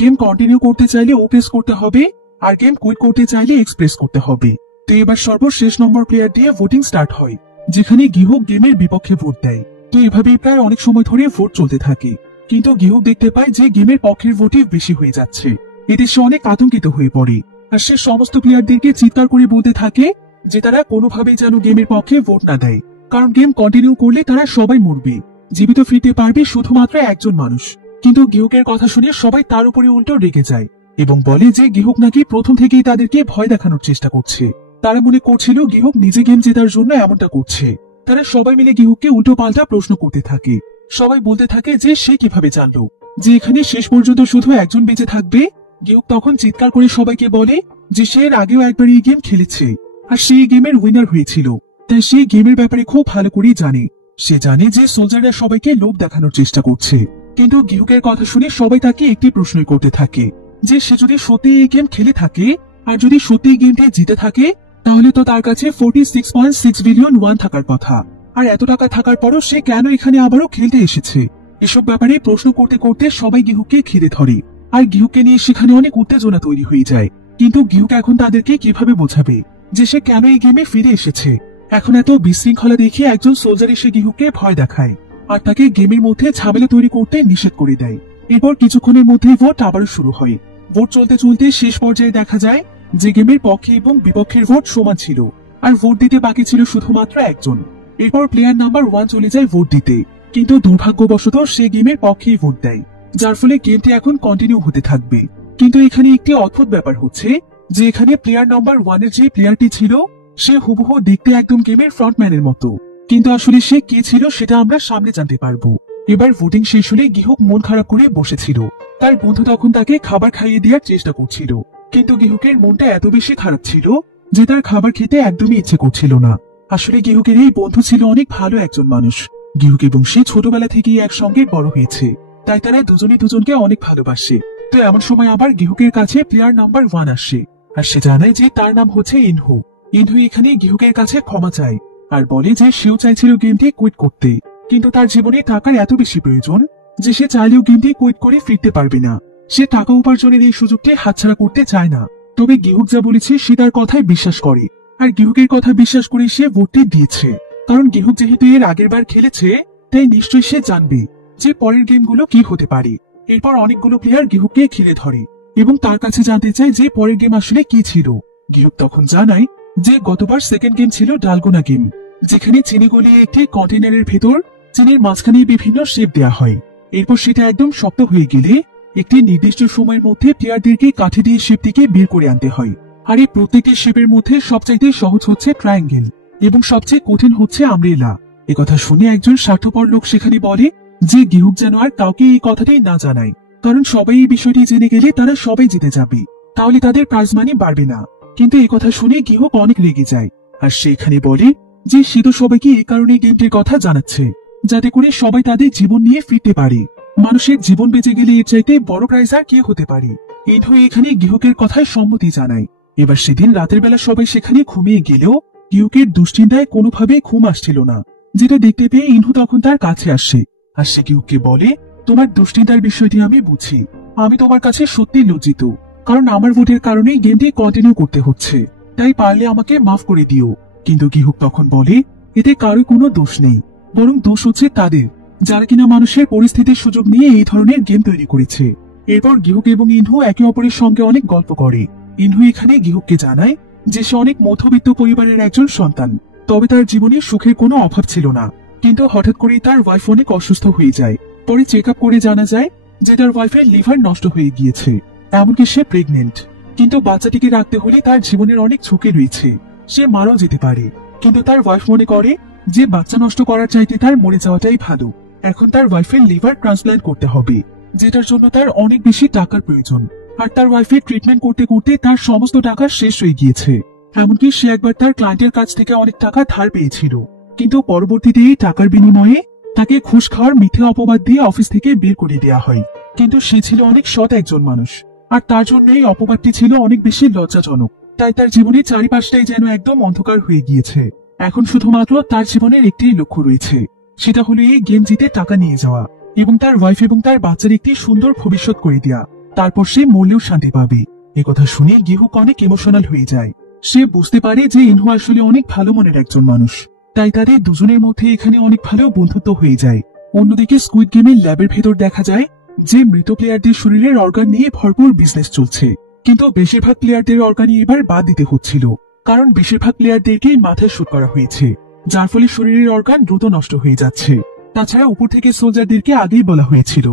গেম কন্টিনিউ করতে চাইলে ও প্রেস করতে হবে, আর গেম কুইট করতে চাইলে এক্স প্রেস করতে হবে। তো এবার সর্বশেষ নম্বর প্লেয়ার দিয়ে ভোটিং স্টার্ট হয়, যেখানে গিহুক গেমের বিপক্ষে ভোট দেয়। তো এভাবেই প্রায় অনেক সময় ধরে ভোট চলতে থাকে, কিন্তু গিহুক দেখতে পায় যে গেমের পক্ষের ভোটই বেশি হয়ে যাচ্ছে। এতে সে অনেক আতঙ্কিত হয়ে পড়ে, আর সে সমস্ত প্লেয়ারদেরকে চিৎকার করে বলতে থাকে যে তারা কোনোভাবেই যেন গেমের পক্ষে ভোট না দেয়, কারণ গেম কন্টিনিউ করলে তারা সবাই মরবে, জীবিত ফিরতে পারবে শুধুমাত্র একজন মানুষ। কিন্তু গিহুকের কথা শুনে সবাই তার উপরে উল্টো রেগে যায় এবং বলে যে গিহুক নাকি প্রথম থেকেই তাদেরকে ভয় দেখানোর চেষ্টা করছে। তারা মনে করছিল গিহুক নিজে গেম জেতার জন্য এমনটা করছে। তারা সবাই মিলে গিহুককে উল্টো পাল্টা প্রশ্ন করতে থাকে। সবাই বলতে থাকে যে সে কিভাবে জানলো যে এখানে শেষ পর্যন্ত শুধু একজন বেঁচে থাকবে। গিহুক তখন চিৎকার করে সবাইকে বলে যে সে এর আগেও একবার এই গেম খেলেছে, আর সে এই গেমের উইনার হয়েছিল, তাই সে গেমের ব্যাপারে খুব ভালো করেই জানে। সে জানে যে সোলজাররা সবাইকে লোভ দেখানোর চেষ্টা করছে। কিন্তু গিহুকের কথা শুনে সবাই তাকে একটি প্রশ্ন করতে থাকে যে সে যদি সত্যি এই গেম খেলে থাকে আর যদি সত্যি এই গেমটি জিতে থাকে, তাহলে তো তার কাছে 46.6 বিলিয়ন ওয়ান থাকার কথা, আর এত টাকা থাকার পরও সে কেন এখানে আবারও খেলতে এসেছে। এসব ব্যাপারে প্রশ্ন করতে করতে সবাই গিহুককে ঘিরে ধরে, আর গিহুককে নিয়ে সেখানে অনেক উত্তেজনা তৈরি হয়ে যায়। কিন্তু গিহুক এখন তাদেরকে কিভাবে বোঝাবে যে সে কেন এই গেমে ফিরে এসেছে। এখন এত বিশৃঙ্খলা দেখে একজন সোলজার এসে গিহুককে ভয় দেখায় আর তাকে গেমের মধ্যে ঝামেলা তৈরি করতে নিষেধ করে দেয়। এরপর কিছুক্ষণের মধ্যেই ভোট আবারও শুরু হয়। ভোট চলতে চলতে শেষ পর্যায়ে দেখা যায় যে গেমের পক্ষে এবং বিপক্ষের ভোট সমান ছিল, আর ভোট দিতে বাকি ছিল শুধুমাত্র একজন। এরপর প্লেয়ার নাম্বার 1 চলে যায় ভোট দিতে, কিন্তু দুর্ভাগ্যবশত সে গেমের পক্ষেই ভোট দেয়, যার ফলে গেমটি এখন কন্টিনিউ হতে থাকবে। কিন্তু এখানে একটি অদ্ভুত ব্যাপার হচ্ছে যে এখানে প্লেয়ার নাম্বার 1 এর যে প্লেয়ারটি ছিল সে হুবহু দেখতে একদম গেমের ফ্রন্টম্যানের মতো, কিন্তু আসলে সে কে ছিল সেটা আমরা সামনে জানতে পারবো। এবার ভোটিং শেষ হলে গিহুক মন খারাপ করে বসেছিল। তার বন্ধু তখন তাকে খাবার খাইয়ে দেওয়ার চেষ্টা করছিল, কিন্তু গিহুকের মনটা এত বেশি খারাপ ছিল যে তার খাবার খেতে একদমই ইচ্ছে করছিল না। আসলে গিহুকের এই বন্ধু ছিল অনেক ভালো একজন মানুষ। গিহুক এবং সে ছোটবেলা থেকেই একসঙ্গে বড় হয়েছে, তাই তারা দুজনে দুজনকে অনেক ভালোবাসে। তো এমন সময় আবার গিহুকের কাছে প্লেয়ার নাম্বার 1 আসে, আর সে জানায় যে তার নাম হচ্ছে ইনহু। ইনহু এখানে গিহুকের কাছে ক্ষমা চায় আর বলে যে সেও চাইছিল গেমটি কুইট করতে, কিন্তু তার জীবনে টাকার এত বেশি প্রয়োজন যে সে চাইলেও গেমটি কুইট করে ফিরতে পারবে না। সে টাকা উপার্জনের এই সুযোগটি হাতছাড়া করতে চায় না। তবে গিহুক যা বলেছে সে তার কথায় বিশ্বাস করে, আর গিহুকের কথা বিশ্বাস করে সে ভোটটি দিয়েছে। কারণ গিহুক যেহেতু এর আগের বার খেলেছে, তাই নিশ্চয়ই সে জানবে যে পরের গেমগুলো কি হতে পারে। এরপর অনেকগুলো প্লেয়ার গিহুককে ঘিরে ধরে এবং তার কাছে জানতে চায় যে পরের গেম আসলে কি ছিল। গিহুক তখন জানায় যে গতবার সেকেন্ড গেম ছিল ডালগোনা গেম, যেখানে চিনি গলিয়ে একটি কন্টেনারের ভেতর চিনির মাঝখানে বিভিন্ন শেপ দেওয়া হয়। এরপর সেটা একদম শক্ত হয়ে গেলে একটি নির্দিষ্ট সময়ের মধ্যে প্লেয়ারদেরকে কাঠি দিয়ে শেপটিকে বের করে আনতে হয়। আর এই প্রত্যেকটি শেপের মধ্যে সবচাইতে সহজ হচ্ছে ট্রায়াঙ্গেল এবং সবচেয়ে কঠিন হচ্ছে আমব্রেলা। একথা শুনে একজন স্বার্থপর লোক সেখানে বলে যে গিহুক যেন আর কাউকে এই কথাটি না জানায়, কারণ সবাই এই বিষয়টি জেনে গেলে তারা সবাই জিতে যাবে, তাহলে তাদের প্রাইজ মানি বাড়বে না। কিন্তু এই কথা শুনে গিহুক অনেক রেগে যায়, আর সেখানে বলে যে সে তো সবাইকে এই কারণে গেমটির কথা জানাচ্ছে যাতে করে সবাই তাদের জীবন নিয়ে ফিরতে পারে। মানুষের জীবন বেঁচে গেলে এর চাইতে বড় প্রাইজ আর কি হতে পারে। ইনহু এখানে গিহুকের কথায় সম্মতি জানায়। এবার সেদিন রাতের বেলা সবাই সেখানে ঘুমিয়ে গেলেও গিহুকের দুশ্চিন্তায় কোনোভাবেই ঘুম আসছিল না, যেটা দেখতে পেয়ে ইনহু তখন তার কাছে আসে আর সে গিহুককে বলে, তোমার দুশ্চিন্তার বিষয়টি আমি বুঝি, আমি তোমার কাছে সত্যি লজ্জিত, কারণ আমার ভোটের কারণে গেমটি কন্টিনিউ করতে হচ্ছে, তাই পারলে আমাকে মাফ করে দিও। কিন্তু গিহুক তখন বলে এতে কারো কোনো দোষ নেই, বরং দোষ হচ্ছে তাদের যারা কিনা মানুষের পরিস্থিতির সুযোগ নিয়ে এই ধরনের গেম তৈরি করেছে। এরপর গিহুক এবং ইনহু একে অপরের সঙ্গে অনেক গল্প করে। ইনহু এখানে গিহুককে জানায় যে সে অনেক মধ্যবিত্ত পরিবারের একজন সন্তান, তবে তার জীবনে সুখের কোনো অভাব ছিল না। কিন্তু হঠাৎ করেই তার ওয়াইফ অনেক অসুস্থ হয়ে যায়। পরে চেক আপ করে জানা যায় যে তার ওয়াইফের লিভার নষ্ট হয়ে গিয়েছে, এমনকি সে প্রেগনেন্ট। কিন্তু বাচ্চাটিকে রাখতে হলে তার জীবনের অনেক ঝুঁকি রয়েছে, সে মারাও যেতে পারে। কিন্তু তার ওয়াইফ মনে করে যে বাচ্চা নষ্ট করার চাইতে তার মরে যাওয়াটাই ভালো। এখন তার ওয়াইফের লিভার ট্রান্সপ্ল্যান্ট করতে হবে, যেটার জন্য তার অনেক বেশি টাকার প্রয়োজন। আর তার ওয়াইফের ট্রিটমেন্ট করতে করতে তার সমস্ত টাকা শেষ হয়ে গিয়েছে, এমনকি সে একবার তার ক্লায়েন্টের কাছ থেকে অনেক টাকা ধার পেয়েছিল। কিন্তু পরবর্তীতে এই টাকার বিনিময়ে তাকে ঘুষ খাওয়ার মিথ্যে অপবাদ দিয়ে অফিস থেকে বের করে দেওয়া হয়। কিন্তু সে ছিল অনেক সৎ একজন মানুষ, আর তার জন্য এই অপবাদটি ছিল অনেক বেশি লজ্জাজনক। তাই তার জীবনের চারিপাশটাই যেন একদম অন্ধকার হয়ে গিয়েছে। এখন শুধুমাত্র তার জীবনের একটি লক্ষ্য রয়েছে, সেটা হলো এই গেম জিতে টাকা নিয়ে যাওয়া এবং তার ওয়াইফ এবং তার বাচ্চার একটি সুন্দর ভবিষ্যৎ করে দেয়া। তারপর সে মরলেও শান্তি পাবে। একথা শুনে গিহুক অনেক ইমোশনাল হয়ে যায়। সে বুঝতে পারে যে ইনহু আসলে অনেক ভালো মনের একজন মানুষ। তাই তাদের দুজনের মধ্যে এখানে অনেক ভালো বন্ধুত্ব হয়ে যায়। অন্যদিকে স্কুইড গেমের ল্যাবের ভেতর দেখা যায় যে মৃত প্লেয়ারদের শরীরের অর্গান নিয়ে ভরপুর বিজনেস চলছে। কিন্তু বেশিরভাগ প্লেয়ারদের অর্গানই এবার বাদ দিতে হচ্ছিল, কারণ বেশিরভাগ প্লেয়ারদেরকে মাথায় শুট করা হয়েছে, যার ফলে শরীরের অর্গান দ্রুত নষ্ট হয়ে যাচ্ছে। তাছাড়া উপর থেকে সোলজারদেরকে আগেই বলা হয়েছিল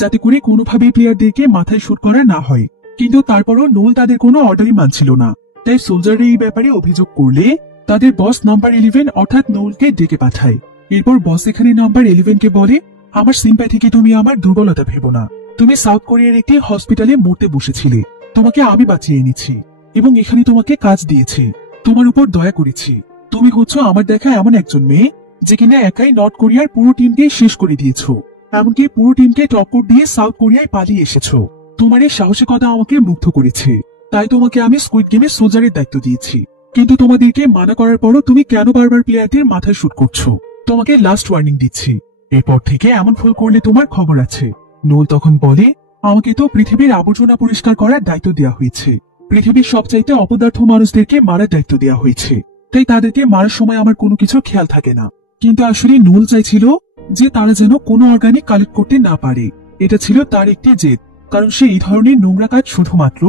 যাতে করে কোনোভাবেই প্লেয়ারদেরকে মাথায় শুট করা না হয়, কিন্তু তারপরও নোল তাদের কোনো অর্ডারই মানছিল না। তাই সোলজাররা এই ব্যাপারে অভিযোগ করলে তাদের বস নাম্বার 11 অর্থাৎ নোলকে ডেকে পাঠায়। এরপর বস এখানে নাম্বার 11 কে বলে, আমার সিম্প্যাথিকে তুমি আমার দুর্বলতা ভেবো না। তুমি সাউথ কোরিয়ার একটি হসপিটালে মরতে বসেছিলে, তোমাকে আমি বাঁচিয়ে এনেছি এবং এখানে তোমাকে কাজ দিয়েছি, তোমার উপর দয়া করেছি। তুমি হচ্ছ আমার দেখা এমন একজন মেয়ে যে কিনা একাই নর্থ কোরিয়ার পুরো টিমকে শেষ করে দিয়েছো, এমনকি পুরো টিমকে টক্কর দিয়ে সাউথ কোরিয়ায় পালিয়ে এসেছো। তোমার এই সাহসিকতা আমাকে মুগ্ধ করেছে, তাই তোমাকে আমি স্কুইড গেমে সোলজারের দায়িত্ব দিয়েছি। কিন্তু তোমাদেরকে মানা করার পরও তুমি কেন বারবার প্লেয়ারদের মাথায় শুট করছো? তোমাকে লাস্ট ওয়ার্নিং দিচ্ছি, এরপর থেকে এমন ভুল করলে তোমার খবর আছে। নোল তখন বলে, আমাকে তো পৃথিবীর আবর্জনা পরিষ্কার করার দায়িত্ব দেওয়া হয়েছে, পৃথিবীর সবচাইতে অপদার্থ মানুষদেরকে মারার দায়িত্ব দেওয়া হয়েছে, তাই তাদেরকে মারার সময় আমার কোনো কিছু খেয়াল থাকে না। কিন্তু আসলে নোল চাইছিল যে তারা যেন কোনো অর্গানিক কালেক্ট করতে না পারে। এটা ছিল তার একটি জেদ, কারণ সে এই ধরনের নোংরা কাজ শুধুমাত্র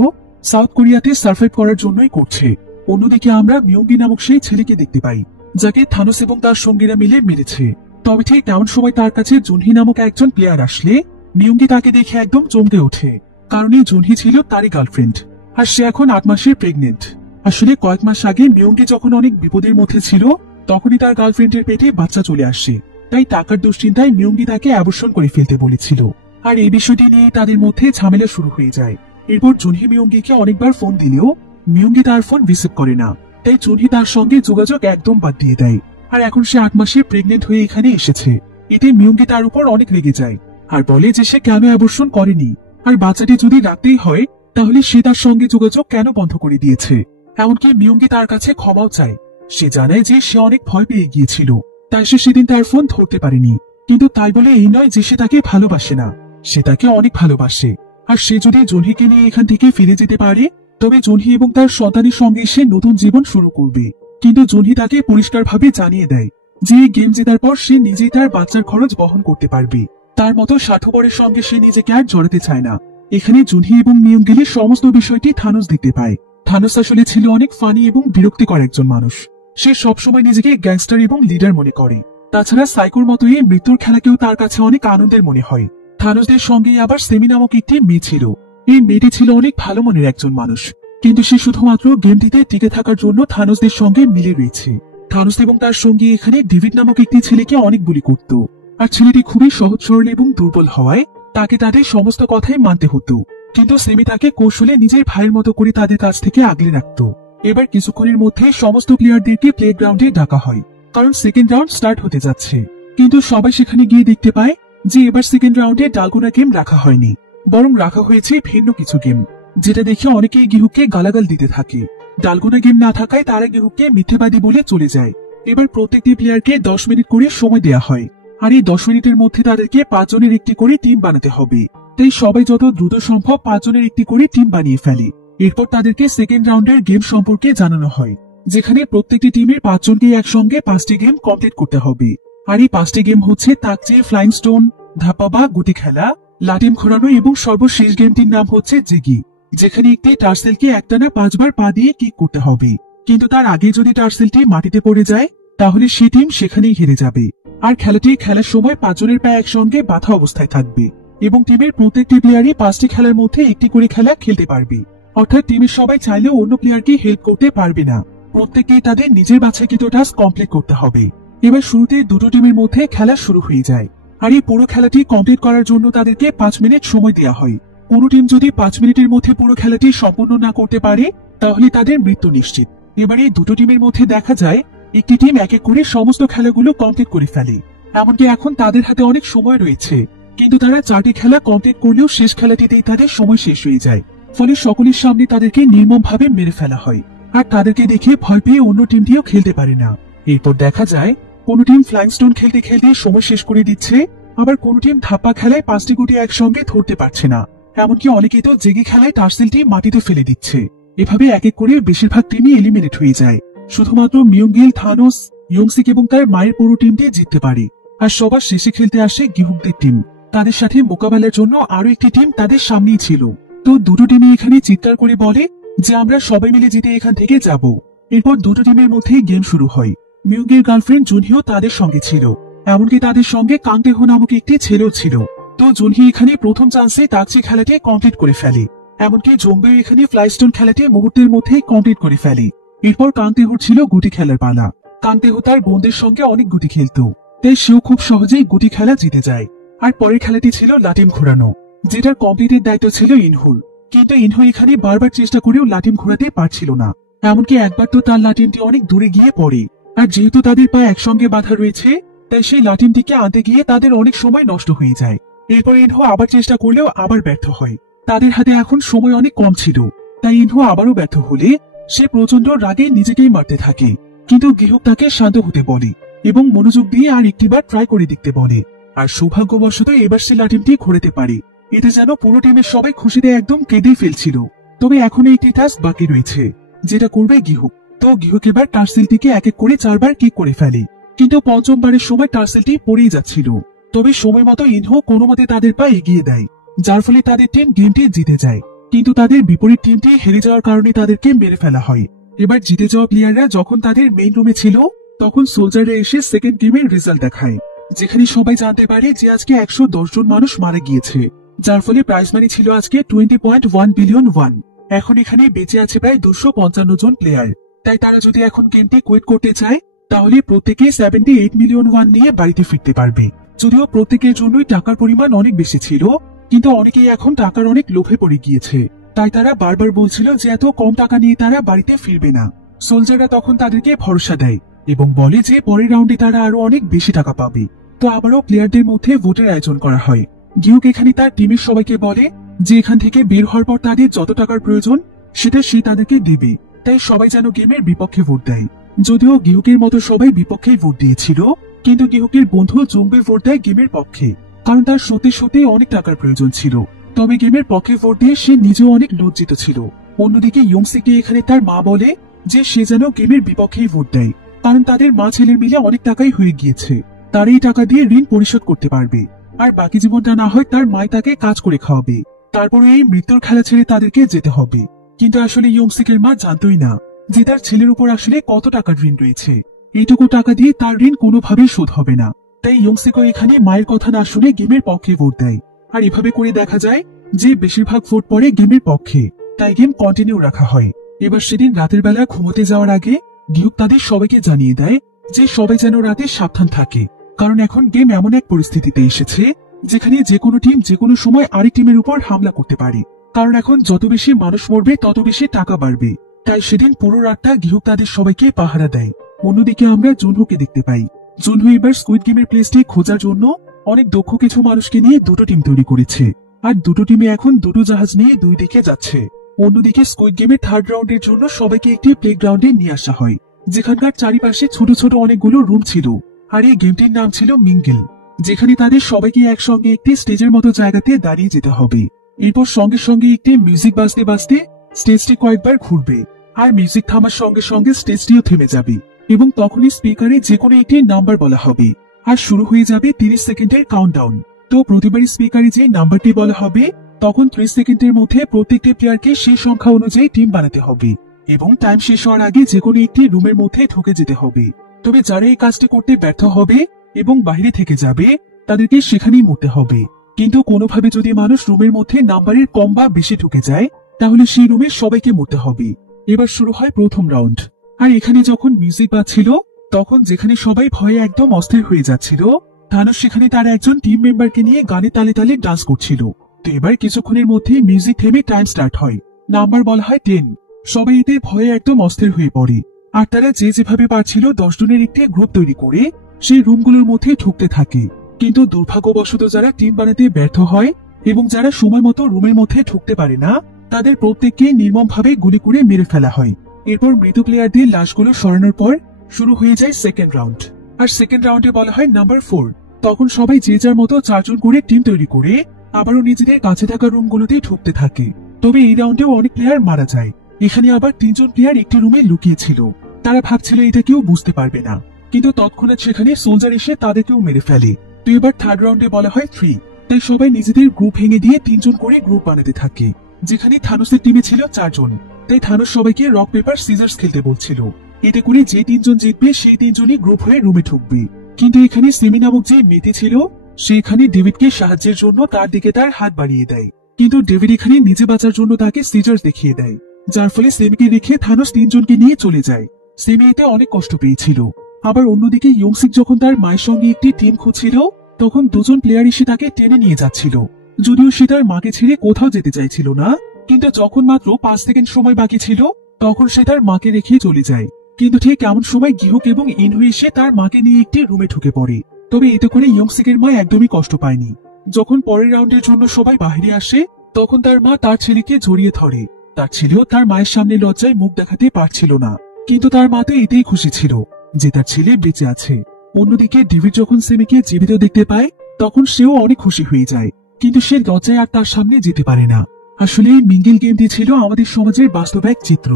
সাউথ কোরিয়াতে সার্ভাইভ করার জন্যই করছে। অন্যদিকে আমরা মিয়ঙ্গি নামক সেই ছেলেকে দেখতে পাই যাকে থানোস এবং তার সঙ্গীরা মিলে মেরেছে। তবে ঠিক তেমন সময় তার কাছে জুনহি নামক একজন প্লেয়ার আসলে মিয়ঙ্গি তাকে দেখে একদম চমকে ওঠে, কারণ এই জুনহি ছিল তারই গার্লফ্রেন্ড, আর সে এখন 8 মাসের প্রেগনেন্ট। আসলে কয়েক মাস আগে মিয়ঙ্গি যখন অনেক বিপদের মধ্যে ছিল তখনই তার গার্লফ্রেন্ডের পেটে বাচ্চা চলে আসে। তাই টাকার দুশ্চিন্তায় মিয়ঙ্গি তাকে অ্যাবর্শন করে ফেলতে বলেছিল, আর এই বিষয়টি নিয়ে তাদের মধ্যে ঝামেলা শুরু হয়ে যায়। এরপর জুনহি মিয়ঙ্গিকে অনেকবার ফোন দিলেও মিয়ঙ্গি তার ফোন রিসিভ করে না, তাই জুনহি তার সঙ্গে যোগাযোগ একদম বাদ দিয়ে দেয়। আর এখন সে 8 মাসে প্রেগনেন্ট হয়ে এখানে এসেছে। এতে মিয়ঙ্গি তার উপর অনেক রেগে যায় আর বলে যে সে কেন অ্যাবর্শন করেনি, আর বাচ্চাটি যদি রাখতেই হয় তাহলে সে তার সঙ্গে যোগাযোগ কেন বন্ধ করে দিয়েছে। এমনকি মিয়ঙ্গি তার কাছে ক্ষমাও চায়। সে জানায় যে সে অনেক ভয় পেয়ে গিয়েছিল, তাই সে সেদিন তার ফোন ধরতে পারেনি। কিন্তু তাই বলে এই নয় যে সে তাকে ভালোবাসে না, সে তাকে অনেক ভালোবাসে। আর সে যদি জুনহিকে নিয়ে এখান থেকে ফিরে যেতে পারে তবে জুনহি এবং তার সন্তানের সঙ্গে সে নতুন জীবন শুরু করবে। কিন্তু জুনহি তাকে পরিষ্কারভাবে জানিয়ে দেয় যে এই গেম জেতার পর সে নিজেই তার বাচ্চার খরচ বহন করতে পারবে। তার মতো স্বার্থপরের সঙ্গে সে নিজেকে আর জড়াতে চায় না। এখানে জুনহি এবং মিয়ঙ্গিলের সমস্ত বিষয়টি থানোস দেখতে পায়। থানোস আসলে ছিল অনেক ফানি এবং বিরক্তিকর একজন মানুষ। সে সবসময় নিজেকে গ্যাংস্টার এবং লিডার মনে করে। তাছাড়া সাইকোর মতোই মৃত্যুর খেলাকেও তার কাছে অনেক আনন্দের মনে হয়। থানোসদের সঙ্গে আবার সেমি নামক একটি মেয়ে ছিল। এই মেয়েটি ছিল অনেক ভালো মনের একজন মানুষ, কিন্তু সে শুধুমাত্র গেমটিতে টিকে থাকার জন্য থানোসদের সঙ্গে মিলে রয়েছে। থানোস এবং তার সঙ্গে এখানে ডেভিড নামক একটি ছেলেকে অনেক গুলি করত, আর ছেলেটি খুবই সহজ সরল এবং দুর্বল হওয়ায় তাকে তাদের সমস্ত কথাই মানতে হতো। কিন্তু সেমি তাকে কৌশলে নিজের ভাইয়ের মতো করে তাদের কাছ থেকে আগলে রাখত। এবার কিছুক্ষণের মধ্যে সমস্ত প্লেয়ারদেরকে প্লেগ্রাউন্ডে ডাকা হয়, কারণ সেকেন্ড রাউন্ড স্টার্ট হতে যাচ্ছে। কিন্তু সবাই সেখানে গিয়ে দেখতে পায় যে এবার সেকেন্ড রাউন্ডে ডালগোনা গেম রাখা হয়নি, বরং রাখা হয়েছে ভিন্ন কিছু গেম, যেটা দেখে অনেকেই গিহুককে গালাগাল দিতে থাকে। ডালগোনা গেম না থাকায় তারা গিহুককে মিথ্যেবাদী বলে চলে যায়। এবার প্রত্যেকটি প্লেয়ারকে 10 মিনিট করে সময় দেয়া হয়, আর এই 10 মিনিটের মধ্যে তাদেরকে 5 জনের একটি করে টিম বানাতে হবে। তাই সবাই যত দ্রুত সম্ভব 5 জনের একটি করে টিম বানিয়ে ফেলে। এরপর তাদেরকে সেকেন্ড রাউন্ডের গেম সম্পর্কে জানানো হয়, যেখানে প্রত্যেকটি টিমের 5 জনকে একসঙ্গে 5টি গেম কমপ্লিট করতে হবে। আর এই 5টি গেম হচ্ছে তাকচে, ফ্লাইং স্টোন, ধাপা বা গুটি খেলা, লাটিম ঘোরানো এবং সর্বশেষ গেমটির নাম হচ্ছে জেগি, যেখানে একটি টার্সেলকে একটানা 5 বার পা দিয়ে কিক করতে হবে। কিন্তু তার আগে যদি টার্সেলটি মাটিতে পড়ে যায় তাহলে সে টিম সেখানেই হেরে যাবে। আর খেলাটি খেলার সময় 5 জনের পা একসঙ্গে বাঁধা অবস্থায় থাকবে এবং টিমের প্রত্যেকটি প্লেয়ারই 5টি খেলার মধ্যে একটি করে খেলা খেলতে পারবে। অর্থাৎ টিমের সবাই চাইলেও অন্য প্লেয়ারকে হেল্প করতে পারবে না, প্রত্যেককেই তাদের নিজের বাছাইকৃত টাস্ক কমপ্লিট করতে হবে। এবার শুরুতে দুটো টিমের মধ্যে খেলা শুরু হয়ে যায়, আর এই পুরো খেলাটি কমপ্লিট করার জন্য তাদেরকে 5 মিনিট সময় দেওয়া হয়। কোন টিম যদি 5 মিনিটের মধ্যে পুরো খেলাটি সম্পূর্ণ না করতে পারে তাহলে তাদের মৃত্যু নিশ্চিত। এবারে দুটো টিমের মধ্যে দেখা যায় একটি টিম এক এক করে সমস্ত খেলাগুলো কমপ্লিট করে ফেলে, এমনকি এখন তাদের হাতে অনেক সময় রয়েছে। কিন্তু তারা 4টি খেলা কমপ্লিট করলেও শেষ খেলাটিতেই তাদের সময় শেষ হয়ে যায়। ফলে সকলের সামনে তাদেরকে নির্মমভাবে মেরে ফেলা হয়। আর তাদেরকে দেখে ভয় পেয়ে অন্য টিমটিও খেলতে পারে না। এরপর দেখা যায় কোন টিম ফ্লাইং স্টোন খেলতে খেলতে সময় শেষ করে দিচ্ছে, আবার কোন টিম ধাপ্পা খেলায় 5টি গুটি একসঙ্গে ধরতে পারছে না। এমনকি অনেকেই তো জেগে খেলায় টার্সেলটি মাটিতে ফেলে দিচ্ছে। এভাবে এক এক করে বেশিরভাগ টিমই এলিমিনেট হয়ে যায়। শুধুমাত্র মিয়ঙ্গিল, থানোস, ইয়ংসিক এবং তার মায়ের পুরো টিমটি জিততে পারে। আর সবার শেষে খেলতে আসে গিহুকদের টিম। তাদের সাথে মোকাবেলার জন্য আরো একটি টিম তাদের সামনেই ছিল। তো দুটো টিমই এখানে চিৎকার করে বলে যে আমরা সবাই মিলে জিতে এখান থেকে যাব। এরপর দুটো টিমের মধ্যে গেম শুরু হয়। মিয়ঙ্গের গার্লফ্রেন্ড জুনহিও তাদের সঙ্গে ছিল, এমনকি তাদের সঙ্গে কাংতেহো নামক একটি ছেলেও ছিল। তো জুনহি এখানে প্রথম চান্সে তাকচি খেলাটি কমপ্লিট করে ফেলে, এমনকি জম্বেও এখানে ফ্লাইস্টোন খেলাটি মুহূর্তের মধ্যেই কমপ্লিট করে ফেলে। এরপর কাংতেহোর ছিল গুটি খেলার পালা। কাংতেহো তার বোনদের সঙ্গে অনেক গুটি খেলতো, তাই সেও খুব সহজেই গুটি খেলা জিতে যায়। আর পরের খেলাটি ছিল লাটিম ঘোরানো, যেটার কমপ্লিটের দায়িত্ব ছিল ইনহুর। কিন্তু ইনহু এখানে বারবার চেষ্টা করেও লাটিম ঘোরাতে পারছিল না, এমনকি একবার তো তার লাটিমটি অনেক দূরে গিয়ে পড়ে। আর যেহেতু তাদের পা একসঙ্গে বাঁধা রয়েছে, তাই সেই লাটিমটিকে আনতে গিয়ে তাদের অনেক সময় নষ্ট হয়ে যায়। এরপর ইনহু আবার চেষ্টা করলেও আবার ব্যর্থ হয়। তাদের হাতে এখন সময় অনেক কম ছিল, তাই ইনহু আবারও ব্যর্থ হলে সে প্রচন্ড রাগে নিজেকেই মারতে থাকে। কিন্তু গিহুক তাকে শান্ত হতে বলে এবং মনোযোগ দিয়ে আর একটিবার ট্রাই করে দেখতে বলে। আর সৌভাগ্যবশত এবার সে লাটিমটি ঘোরাতে পারে। এতে যেন পুরো টিমের সবাই খুশিতে একদম কেঁদেই ফেলছিল। তবে এখন একটি টাস্ক বাকি রয়েছে, যেটা করবে গিহুক। তো গিহুক এবার টার্সেলটিকে এক এক করে 4বার কিক করে ফেলে, কিন্তু পঞ্চমবারের সময় টার্সেলটি পড়েই যাচ্ছিল। তবে সময় মতো ইনহু কোনো মতে তাদের পা এগিয়ে দেয়, যার ফলে তাদের টিম গেমটি জিতে যায়। কিন্তু তাদের বিপরীত টিমটি হেরে যাওয়ার কারণে তাদেরকে মেরে ফেলা হয়। এবার জিতে যাওয়া প্লেয়াররা যখন তাদের মেইন রুমে ছিল, তখন সোলজাররা এসে সেকেন্ড গেমের রেজাল্ট দেখায়, যেখানে সবাই জানতে পারে যে আজকে 110 জন মানুষ মারা গিয়েছে, যার ফলে প্রাইজ মানি ছিল আজকে 20.1 বিলিয়ন ওয়ান। এখন এখানে বেঁচে আছে প্রায় 255 জন প্লেয়ার। তাই তারা যদি এখন গেমটি কুইট করতে চায়, তাহলে প্রত্যেকে 78 মিলিয়ন ওয়ান নিয়ে বাড়িতে ফিরতে পারবে। যদিও প্রত্যেকের জন্যই টাকার পরিমাণ অনেক বেশি ছিল, কিন্তু অনেকেই এখন টাকার অনেক লোভে পড়ে গিয়েছে। তাই তারা বারবার বলছিল যে এত কম টাকা নিয়ে তারা বাড়িতে ফিরবে না। সোলজাররা তখন তাদেরকে ভরসা দেয় এবং বলে যে পরের রাউন্ডে তারা আরো অনেক বেশি টাকা পাবে। তো আবারও প্লেয়ারদের মধ্যে ভোটের আয়োজন করা হয়। গিহুক এখানে তার টিমের সবাইকে বলে যে এখান থেকে বের হওয়ার পর তাদের যত টাকার প্রয়োজন সেটা সে তাদেরকে দেবে। তাই সবাই যেন গেমের বিপক্ষে ভোট দেয়। যদিও গিহুকের মতো সবাই বিপক্ষেই ভোট দিয়েছিল, কিন্তু গিহুকের বন্ধু জুম্বে ভোট দেয় গেমের পক্ষে, কারণ তার সত্যি সত্যি অনেক টাকার প্রয়োজন ছিল। তবে গেমের পক্ষে ভোট দিয়ে সে নিজেও অনেক লজ্জিত ছিল। অন্যদিকে ইয়ংসিকে এখানে তার মা বলে যে সে যেন গেমের বিপক্ষেই ভোট দেয়, কারণ তাদের মা ছেলের মিলে অনেক টাকাই হয়ে গিয়েছে, তার এই টাকা দিয়ে ঋণ পরিশোধ করতে পারবে। আর বাকি জীবনটা না হয় তার মায় তাকে কাজ করে খাওয়াবে, তারপরে এই মৃত্যুর খেলা ছেড়ে তাদেরকে যেতে হবে। কিন্তু আসলে ইয়ংসিকের মা জানতোই না যে তার ছেলের উপর আসলে কত টাকার ঋণ রয়েছে। এইটুকু টাকা দিয়ে তার ঋণ কোনোভাবেই শোধ হবে না। তাই ইয়ংসিকো এখানে মায়ের কথা না শুনে গেমের পক্ষে ভোট দেয়। আর এভাবে করে দেখা যায় যে বেশিরভাগ ভোট পড়ে গেমের পক্ষে, তাই গেম কন্টিনিউ রাখা হয়। এবার সেদিন রাতের বেলা ঘুমোতে যাওয়ার আগে গিহুক তাদের সবাইকে জানিয়ে দেয় যে সবাই যেন রাতে সাবধান থাকে, কারণ এখন গেম এমন এক পরিস্থিতিতে এসেছে যেখানে যে কোনো টিম যে কোনো সময় আরেক টিমের উপর হামলা করতে পারে। কারণ এখন যত বেশি মানুষ মরবে তত বেশি টাকা বাড়বে। তাই সেদিন পুরো রাতটা গিহুক তাদের সবাইকে পাহারা দেয়। অন্যদিকে আমরা জুনহুকে দেখতে পাই। জুনহু এবার স্কুইড গেমের প্লেসটি খোঁজার জন্য অনেক দক্ষ কিছু মানুষকে নিয়ে দুটো টিম তৈরি করেছে। আর দুটো টিমে এখন দুটো জাহাজ নিয়ে দুই দিকে যাচ্ছে। অন্যদিকে স্কুইড গেমের থার্ড রাউন্ডের জন্য সবাইকে একটি প্লেগ্রাউন্ডে নিয়ে আসা হয়, যেখানকার চারিপাশে ছোট ছোট অনেকগুলো রুম ছিল। আর এই গেমটির নাম ছিল মিঙ্গেল, যেখানে তাদের সবাইকে একসঙ্গে একটি স্টেজের মতো জায়গাতে দাঁড়িয়ে যেতে হবে। এরপর সঙ্গে সঙ্গে একটি মিউজিক বাজতে বাজতে স্টেজটি কয়েকবার ঘুরবে, আর মিউজিক থামার সঙ্গে সঙ্গে স্টেজটিও থেমে যাবে এবং তখনই স্পিকারে যে কোনো একটি নাম্বার বলা হবে আর শুরু হয়ে যাবে 30 সেকেন্ডের কাউন্টডাউন। তো প্রতিবারই স্পিকারে যে নাম্বারটি বলা হবে তখন 30 সেকেন্ডের মধ্যে প্রত্যেকটি প্লেয়ারকে সেই সংখ্যা অনুযায়ী টিম বানাতে হবে এবং টাইম শেষ হওয়ার আগে যে কোনো একটি রুমের মধ্যে ঢুকে যেতে হবে। তবে যারা এই কাজটি করতে ব্যর্থ হবে এবং বাইরে থেকে যাবে তাদেরকে সেখানেই মরতে হবে। কিন্তু কোনোভাবে যদি মানুষ রুমের মধ্যে নাম্বারের কম বা বেশি ঢুকে যায় তাহলে সেই রুমে সবাইকে মরতে হবে। এবার শুরু হয় প্রথম রাউন্ড। আর এখানে যখন মিউজিক বাজছিল তখন যেখানে সবাই ভয়ে একদম অস্থির হয়ে যাচ্ছিল, ধানুষ সেখানে তার একজন টিম মেম্বারকে নিয়ে গানে তালে তালে ডান্স করছিল। তো এবার কিছুক্ষণের মধ্যে মিউজিক থেমে টাইম স্টার্ট হয়। নাম্বার বলা হয় 10। সবাই এতে ভয়ে একদম অস্থির হয়ে পড়ে। আর তারা যে যেভাবে পারছিল 10 জনের একটি গ্রুপ তৈরি করে সেই রুমগুলোর মধ্যে ঢুকতে থাকে। কিন্তু দুর্ভাগ্যবশত যারা টিম বানাতে ব্যর্থ হয় এবং যারা সময় মতো রুমের মধ্যে ঢুকতে পারে না তাদের প্রত্যেককে নির্মমভাবে গুলি করে মেরে ফেলা হয়। এরপর মৃত প্লেয়ারদের লাশগুলো সরানোর পর শুরু হয়ে যায় সেকেন্ড রাউন্ড। আর সেকেন্ড রাউন্ডে বলা হয় নাম্বার 4। তখন সবাই যে যার মতো 4 জন করে টিম তৈরি করে আবারও নিজেদের কাছে থাকা রুমগুলোতেই ঢুকতে থাকে। তবে এই রাউন্ডেও অনেক প্লেয়ার মারা যায়। এখানে আবার 3 জন প্লেয়ার একটি রুমে লুকিয়েছিল। তারা ভাবছিল এটা কেউ বুঝতে পারবে না, কিন্তু তৎক্ষণাৎ সেখানে সোলজার এসে তাদেরকেও মেরে ফেলে। তো এবার থার্ড রাউন্ডে বলা হয় 3। তাই সবাই নিজেদের গ্রুপ ভেঙে দিয়ে 3 জন করে গ্রুপ বানাতে থাকে। যেখানে থানোসের টিমে ছিল 4 জন, তাই থানোস সবাইকে রক পেপার সিজার্স খেলতে বলছিল। এতে করে যে 3 জন জিতবে সেই 3 জনই গ্রুপ হয়ে রুমে ঢুকবে। কিন্তু এখানে সেমি নামক যে মেয়েটি ছিল সে এখানে ডেভিডকে সাহায্যের জন্য তার দিকে তার হাত বাড়িয়ে দেয়। কিন্তু ডেভিড এখানে নিজে বাঁচার জন্য তাকে সিজার্স দেখিয়ে দেয়, যার ফলে সেমিকে রেখে থানোস 3 জনকে নিয়ে চলে যায়। সেমি এতে অনেক কষ্ট পেয়েছিল। আবার অন্যদিকে ইয়ংসিক যখন তার মায়ের সঙ্গে একটি টিম খুঁজছিল তখন 2 জন প্লেয়ার এসে তাকে টেনে নিয়ে যাচ্ছিল। যদিও সে তার মাকে ছেড়ে কোথাও যেতে চাইছিল না, কিন্তু যখন মাত্র 5 সেকেন্ড সময় বাকি ছিল তখন সে তার মাকে রেখে চলে যায়। কিন্তু ঠিক এমন সময় গিহুক এবং ইনহু এসে তার মাকে নিয়ে একটি রুমে ঢুকে পড়ে। তবে এতে করে ইয়ংসিকের মা একদমই কষ্ট পায়নি। যখন পরের রাউন্ডের জন্য সবাই বাইরে আসে তখন তার মা তার ছেলেকে জড়িয়ে ধরে। তার ছেলেও তার মায়ের সামনে লজ্জায় মুখ দেখাতে পারছিল না, কিন্তু তার মা তো এতেই খুশি ছিল যে তার ছেলে বেঁচে আছে। অন্যদিকে ডেভিড যখন সেমিকে জীবিত দেখতে পায় তখন সেও অনেক খুশি হয়ে যায়, কিন্তু সে লজ্জায় আর তার সামনে যেতে পারে না। আসলে এই মিঙ্গেল গেমটি ছিল আমাদের সমাজের বাস্তব এক চিত্র,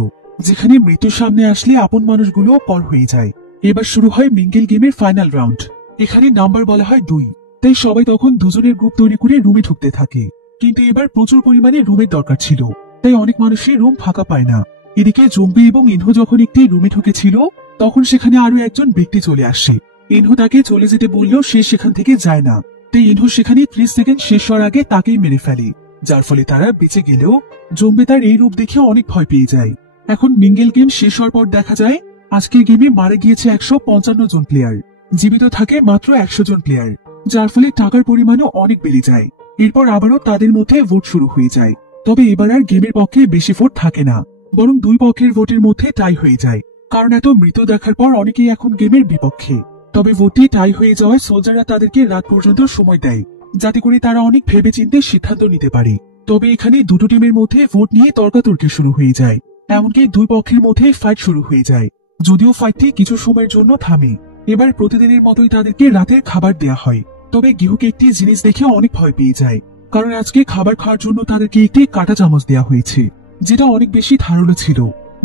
যেখানে মৃত্যুর সামনে আসলে আপন মানুষগুলো পর হয়ে যায়। এবার শুরু হয় মিঙ্গেল গেমের ফাইনাল রাউন্ড। এখানে নাম্বার বলা হয় 2। তাই সবাই তখন 2 জনের গ্রুপ তৈরি করে রুমে ঢুকতে থাকে। কিন্তু এবার প্রচুর পরিমাণে রুমের দরকার ছিল, তাই অনেক মানুষই রুম ফাঁকা পায় না। এদিকে জম্বি এবং ইনহু যখন একটি রুমে ঢুকেছিল তখন সেখানে আরো একজন ব্যক্তি চলে আসে। ইনহু তাকে চলে যেতে বললেও সে সেখান থেকে যায় না। তাই ইনহু সেখানে 30 সেকেন্ড শেষ হওয়ার আগে তাকেই মেরে ফেলে, যার ফলে তারা বেঁচে গেলেও জম্বি তার এই রূপ দেখে অনেক ভয় পেয়ে যায়। এখন মিঙ্গেল গেম শেষ হওয়ার পর দেখা যায় আজকের গেমে মারা গিয়েছে 155 জন প্লেয়ার, জীবিত থাকে মাত্র 100 জন প্লেয়ার, যার ফলে টাকার পরিমাণও অনেক বেড়ে যায়। এরপর আবারও তাদের মধ্যে ভোট শুরু হয়ে যায়। তবে এবার আর গেমের পক্ষে বেশি ভোট থাকে না, বরং 2 পক্ষের ভোটের মধ্যে টাই হয়ে যায়। কারণ এত মৃত দেখার পর অনেকেই এখন গেমের বিপক্ষে। তবে ভোটটি টাই হয়ে যাওয়ায় সোলজাররা তাদেরকে রাত পর্যন্ত সময় দেয়, যাতে করে তারা অনেক ভেবেচিন্তে সিদ্ধান্ত নিতে পারে। তবে এখানে দুটো টিমের মধ্যে ভোট নিয়ে তর্কাতর্কি শুরু হয়ে যায়, এমনকি 2 পক্ষের মধ্যে ফাইট শুরু হয়ে যায়। যদিও ফাইটটি কিছু সময়ের জন্য থামে। এবার প্রতিদিনের মতোই তাদেরকে রাতের খাবার দেয়া হয়। তবে গিহুকে একটি জিনিস দেখে অনেক ভয় পেয়ে যায়, কারণ আজকে খাবার খাওয়ার জন্য তাদেরকে একটি কাঁটা চামচ দেওয়া হয়েছে, যেটা অনেক বেশি ধারালো ছিল।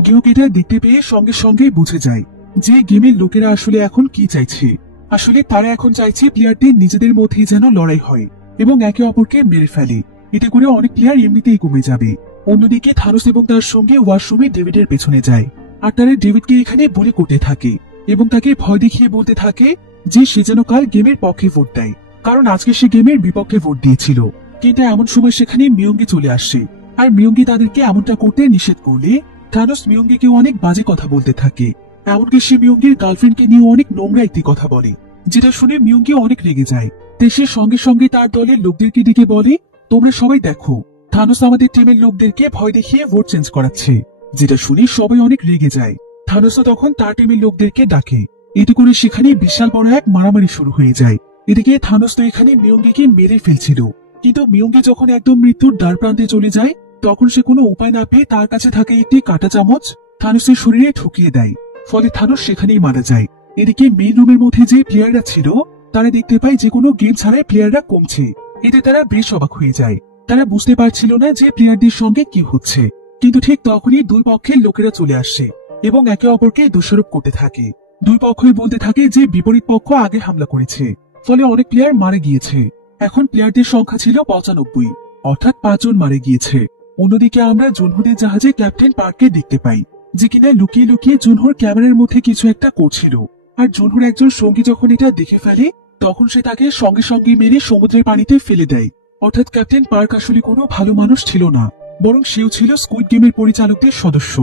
গিহুক এটা দেখতে পেয়ে সঙ্গে সঙ্গে বুঝে যায় যে গেমের লোকেরা আসলে এখন কি চাইছে। আসলে তারা এখন চাইছে প্লেয়ারদের নিজেদের মধ্যে যেন লড়াই হয় এবং একে অপরকে মেরে ফেলে। এতে করে অনেক প্লেয়ার এমনিতেই কমে যাবে। অন্যদিকে থানোস এবং তার সঙ্গে ওয়াশরুমে ডেভিডের পেছনে যায়, আর তারা ডেভিডকে এখানে বলি করতে থাকে এবং তাকে ভয় দেখিয়ে বলতে থাকে যে সে যেন কাল গেমের পক্ষে ভোট দেয়, কারণ আজকে সে গেমের বিপক্ষে ভোট দিয়েছিল। কিন্তু এমন সময় সেখানে মিয়ঙ্গি চলে আসে, আর মিয়ঙ্গি তাদেরকে এমনটা করতে নিষেধ করলে থানোস মিয়ঙ্গিকে অনেক বাজে কথা বলতে থাকে। এমনকি সে মিয়ঙ্গির গার্লফ্রেন্ডকে নিয়ে অনেক নোংরা একটি কথা বলে, যেটা শুনে মিয়ঙ্গি অনেক রেগে যায়। তাই সে সঙ্গে সঙ্গে তার দলের লোকদেরকে ডেকে বলে, তোমরা সবাই দেখো, থানোস আমাদের টিমের লোকদেরকে ভয় দেখিয়ে ভোট চেঞ্জ করাচ্ছে। যেটা শুনে সবাই অনেক রেগে যায়। থানোসও তখন তার টিমের লোকদেরকে ডাকে। এতে করে সেখানে বিশাল বড় এক মারামারি শুরু হয়ে যায়। এদিকে থানোস তো এখানে মিয়ঙ্গিকে মেরে ফেলছিল, কিন্তু মিয়ঙ্গি যখন একদম মৃত্যুর দ্বার প্রান্তে চলে যায় তখন সে কোনো উপায় না পেয়ে তার কাছে থাকা একটি কাঁটা চামচ থানোসের শরীরে ঢুকিয়ে দেয়। ফলে থানোস সেখানেই মারা যায়। এদিকে মেইন রুমের মধ্যে যে প্লেয়াররা ছিল তারা দেখতে পায় যে কোনো গেম ছাড়াই প্লেয়াররা কমছে। এতে তারা বেশ অবাক হয়ে যায়। তারা বুঝতে পারছিল না যে প্লেয়ারদের সঙ্গে কি হচ্ছে। কিন্তু ঠিক তখনই 2 পক্ষের লোকেরা চলে আসে এবং একে অপরকে দোষারোপ করতে থাকে। 2 পক্ষই বলতে থাকে যে বিপরীত পক্ষ আগে হামলা করেছে, ফলে অনেক প্লেয়ার মারা গিয়েছে। এখন প্লেয়ারদের সংখ্যা ছিল 95, অর্থাৎ 5 জন মারা গিয়েছে। অন্যদিকে আমরা জুনহুদের জাহাজে ক্যাপ্টেন পার্ককে দেখতে পাই, যে কিনা লুকিয়ে লুকিয়ে জুনহুর ক্যামেরার মধ্যে কিছু একটা করছিল। আর জুনহুর একজন সঙ্গী যখন এটা দেখে ফেলে তখন সে তাকে সঙ্গে সঙ্গে মেরে সমুদ্রের পানিতে ফেলে দেয়। অর্থাৎ ক্যাপ্টেন পার্ক আসলে কোনো ভালো মানুষ ছিল না, বরং সেও ছিল স্কুইড গেমের পরিচালকদের সদস্য।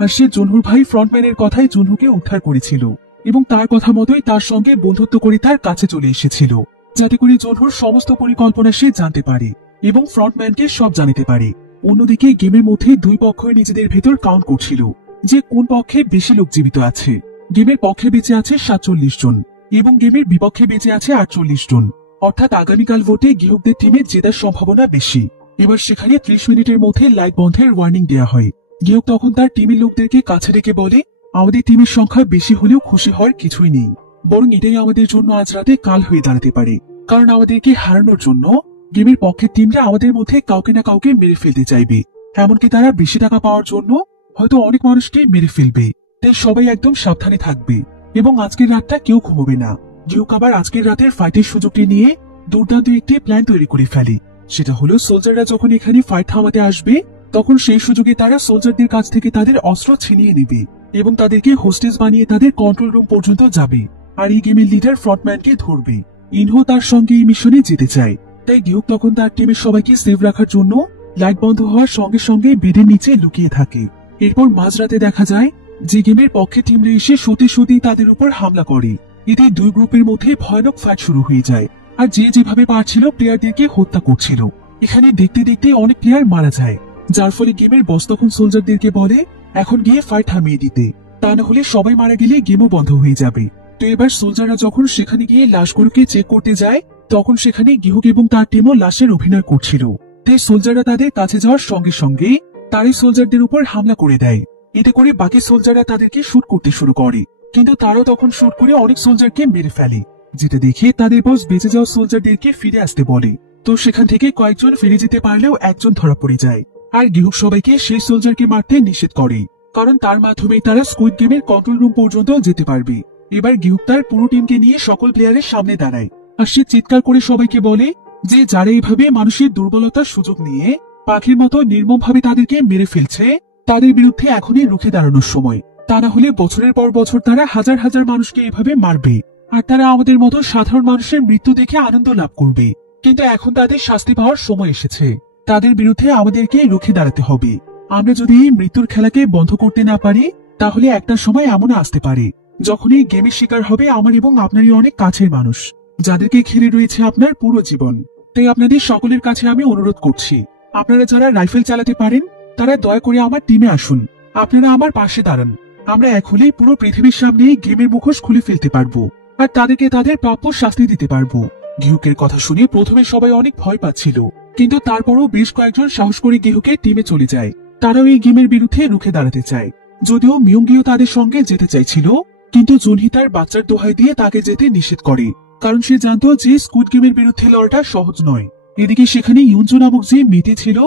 আর সে জুনহুর ভাই ফ্রন্টম্যানের কথায় জুনহুকে উদ্ধার করেছিল এবং তার কথা মতোই তার সঙ্গে বন্ধুত্ব করে তার কাছে চলে এসেছিল, যাতে করে জুনহুর সমস্ত পরিকল্পনা সে জানতে পারে এবং ফ্রন্টম্যানকে সব জানাতে পারে। অন্যদিকে গেমের মধ্যে 2 পক্ষই নিজেদের ভেতর কাউন্ট করছিল যে কোন পক্ষে বেশি লোক জীবিত আছে। গেমের পক্ষে বেঁচে আছে 47 জন এবং গেমের বিপক্ষে বেঁচে আছে 48 জন। অর্থাৎ আগামীকাল ভোটে গিহুকদের টিমে জেতার সম্ভাবনা বেশি। এবার সেখানে 30 মিনিটের মধ্যে লাইট বন্ধের ওয়ার্নিং দেওয়া হয়। গিহুক তখন তার টিমের লোকদেরকে কাছে ডেকে বলে, আমাদের টিমের সংখ্যা বেশি হলেও খুশি হওয়ার কিছুই নেই, বরং এটাই আমাদের জন্য আজ রাতে কাল হয়ে দাঁড়াতে পারে। কারণ আমাদেরকে হারানোর জন্য গেমের পক্ষের টিমরা আমাদের মধ্যে কাউকে না কাউকে মেরে ফেলতে চাইবে। এমনকি তারা বেশি টাকা পাওয়ার জন্য হয়তো অনেক মানুষকে মেরে ফেলবে। তাই সবাই একদম সাবধানে থাকবে এবং আজকের রাতটা কেউ ঘুমোবে না। গিহুক আবার আজকের রাতের ফাইটের সুযোগটি নিয়ে দুর্দান্ত একটি প্ল্যান তৈরি করে ফেলে। সেটা হলো সোলজাররা যখন এখানে ফাইট থামাতে আসবে তখন সেই সুযোগে তারা সোলজারদের কাছ থেকে তাদের অস্ত্র ছিনিয়ে নেবে এবং তাদেরকে হোস্টেজ বানিয়ে তাদের কন্ট্রোল রুম পর্যন্ত যাবে আর এই গেমের লিডার ফ্রন্টম্যানকে ধরবে। ইনহো তার সঙ্গে এই মিশনে যেতে চায়, তাই গিহুক তখন তার টিমের সবাইকে সেভ রাখার জন্য লাইট বন্ধ হওয়ার সঙ্গে সঙ্গে বেডের নিচে লুকিয়ে থাকে। এরপর মাঝরাতে দেখা যায় যে গেমের পক্ষে টিমরা এসে সত্যি সত্যি তাদের উপর হামলা করে। এতে দুই গ্রুপের মধ্যে ভয়ানক ফাইট শুরু হয়ে যায় আর যে যেভাবে পারছিল প্লেয়ারদেরকে হত্যা করছিল। এখানে দেখতে দেখতে অনেক প্লেয়ার মারা যায়, যার ফলে গেমের বস তখন সোলজারদেরকে বলে এখন গিয়ে ফাইট থামিয়ে দিতে, তা না হলে সবাই মারা গেলে গেমও বন্ধ হয়ে যাবে। তো এবার সোলজাররা যখন সেখানে গিয়ে লাশগুলোকে চেক করতে যায় তখন সেখানে গিহুক এবং তার টিমও লাশের অভিনয় করছিল। তাই সোলজাররা তাদের কাছে যাওয়ার সঙ্গে সঙ্গে তারই সোলজারদের উপর হামলা করে দেয়। এতে করে বাকি সোলজাররা তাদেরকে শুট করতে শুরু করে, কিন্তু তারাও তখন শুট করে অনেক সোলজারকে মেরে ফেলে, যেটা দেখে তাদের বস বেঁচে যাওয়া সোলজারদেরকে ফিরে আসতে বলে। তো সেখান থেকে কয়েকজন ফিরে যেতে পারলেও একজন ধরা পড়ে যায় আর গিহুক সবাইকে সেই সোলজারকে মারতে নিষেধ করে, কারণ তার মাধ্যমেই তারা স্কুইড গেমের কন্ট্রোল রুম পর্যন্ত যেতে পারবে। এবার গিহুক তার পুরো টিমকে নিয়ে সকল প্লেয়ারের সামনে দাঁড়ায় আর সে চিৎকার করে সবাইকে বলে যে যারা এইভাবে মানুষের দুর্বলতার সুযোগ নিয়ে পাখির মতো নির্মমভাবে তাদেরকে মেরে ফেলছে তাদের বিরুদ্ধে এখনই রুখে দাঁড়ানোর সময়, তা না হলে বছরের পর বছর তারা হাজার হাজার মানুষকে এভাবে মারবে আর তারা আমাদের মতো সাধারণ মানুষের মৃত্যু দেখে আনন্দ লাভ করবে। কিন্তু এখন তাদের শাস্তি পাওয়ার সময় এসেছে, তাদের বিরুদ্ধে আমাদেরকে রুখে দাঁড়াতে হবে। আমরা যদি এই মৃত্যুর খেলাকে বন্ধ করতে না পারি তাহলে একটা সময় এমন আসতে পারে যখন এই গেমের শিকার হবে আমার এবং আপনারই অনেক কাছের মানুষ, যাদেরকে ঘিরে রয়েছে আপনার পুরো জীবন। তাই আপনাদের সকলের কাছে আমি অনুরোধ করছি, আপনারা যারা রাইফেল চালাতে পারেন তারা দয়া করে আমার টিমে আসুন, আপনারা আমার পাশে দাঁড়ান। আমরা এক হলেই পুরো পৃথিবীর সামনে গেমের মুখোশ খুলে ফেলতে পারবো আর তাদেরকে তাদের প্রাপ্য শাস্তি দিতে পারবো। গিহুকের কথা শুনে প্রথমে সবাই অনেক ভয় পাচ্ছিল, কিন্তু তারপরও বেশ কয়েকজন সাহস করে গিহুকের টিমে চলে যায়। তারাও এই গেমের বিরুদ্ধে রুখে দাঁড়াতে চায়। যদিও মিয়ঙ্গিও তাদের সঙ্গে যেতে চাইছিল, কিন্তু জুনহি তার বাচ্চার দোহাই দিয়ে তাকে যেতে নিষেধ করে, কারণ সে জানতো যে স্কুইড গেমের বিরুদ্ধে লড়াটা সহজ নয়। এদিকে সেখানে ইউনজো নামক যে মেয়েটি ছিল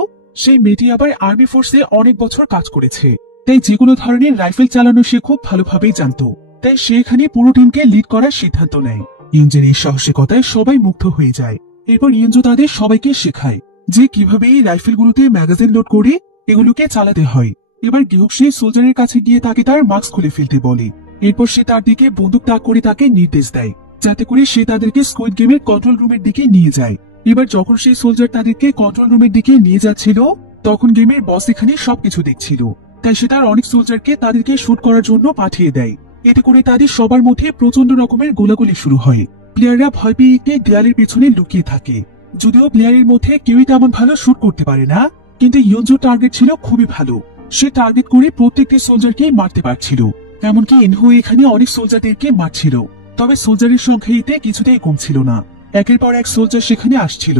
সেই মেয়েটি আবার আর্মি ফোর্সে অনেক বছর কাজ করেছে, তাই যেকোনো ধরনের রাইফেল চালানো সে খুব ভালোভাবেই জানতো। তাই সে এখানে পুরো টিমকে লিড করার সিদ্ধান্ত নেয়। ইউনজোর এই সাহসিকতায় সবাই মুগ্ধ হয়ে যায়। এরপর ইউনজো তাদের সবাইকে শেখায় যে কিভাবে এই রাইফেলগুলোতে ম্যাগাজিন লোড করে এগুলোকে চালাতে হয়। এবার গিহুক সেই সোলজারের কাছে গিয়ে তাকে তার মাস্ক খুলে ফেলতে বলে। এরপর সে তার দিকে বন্দুক তাক করে তাকে নির্দেশ দেয় যাতে করে সে তাদেরকে স্কুইড গেমের কন্ট্রোল রুমের দিকে নিয়ে যায়। এবার যখন সেই সোলজার তাদেরকে কন্ট্রোল রুমের দিকে নিয়ে যাচ্ছিল তখন গেমের বস এখানে সবকিছু দেখছিল, তাই সে তার অনেক সোলজারকে তাদেরকে শুট করার জন্য পাঠিয়ে দেয়। এতে করে তাদের সবার মধ্যে প্রচন্ড রকমের গোলাগুলি শুরু হয়। প্লেয়াররা ভয় পেয়ে একটি দেয়ালের পেছনে লুকিয়ে থাকে। যদিও প্লেয়ারের মধ্যে কেউই তেমন ভালো শুট করতে পারে না, কিন্তু ইউনজোর টার্গেট ছিল খুবই ভালো। সে টার্গেট করে প্রত্যেকটি সোলজারকে মারতে পারছিল, এমনকি ইনহো এখানে অনেক সোলজারদেরকে মারছিল। তবে সোলজারের সংখ্যা এতে কিছুতেই কমছিল না, একের পর এক সোলজার সেখানে আসছিল।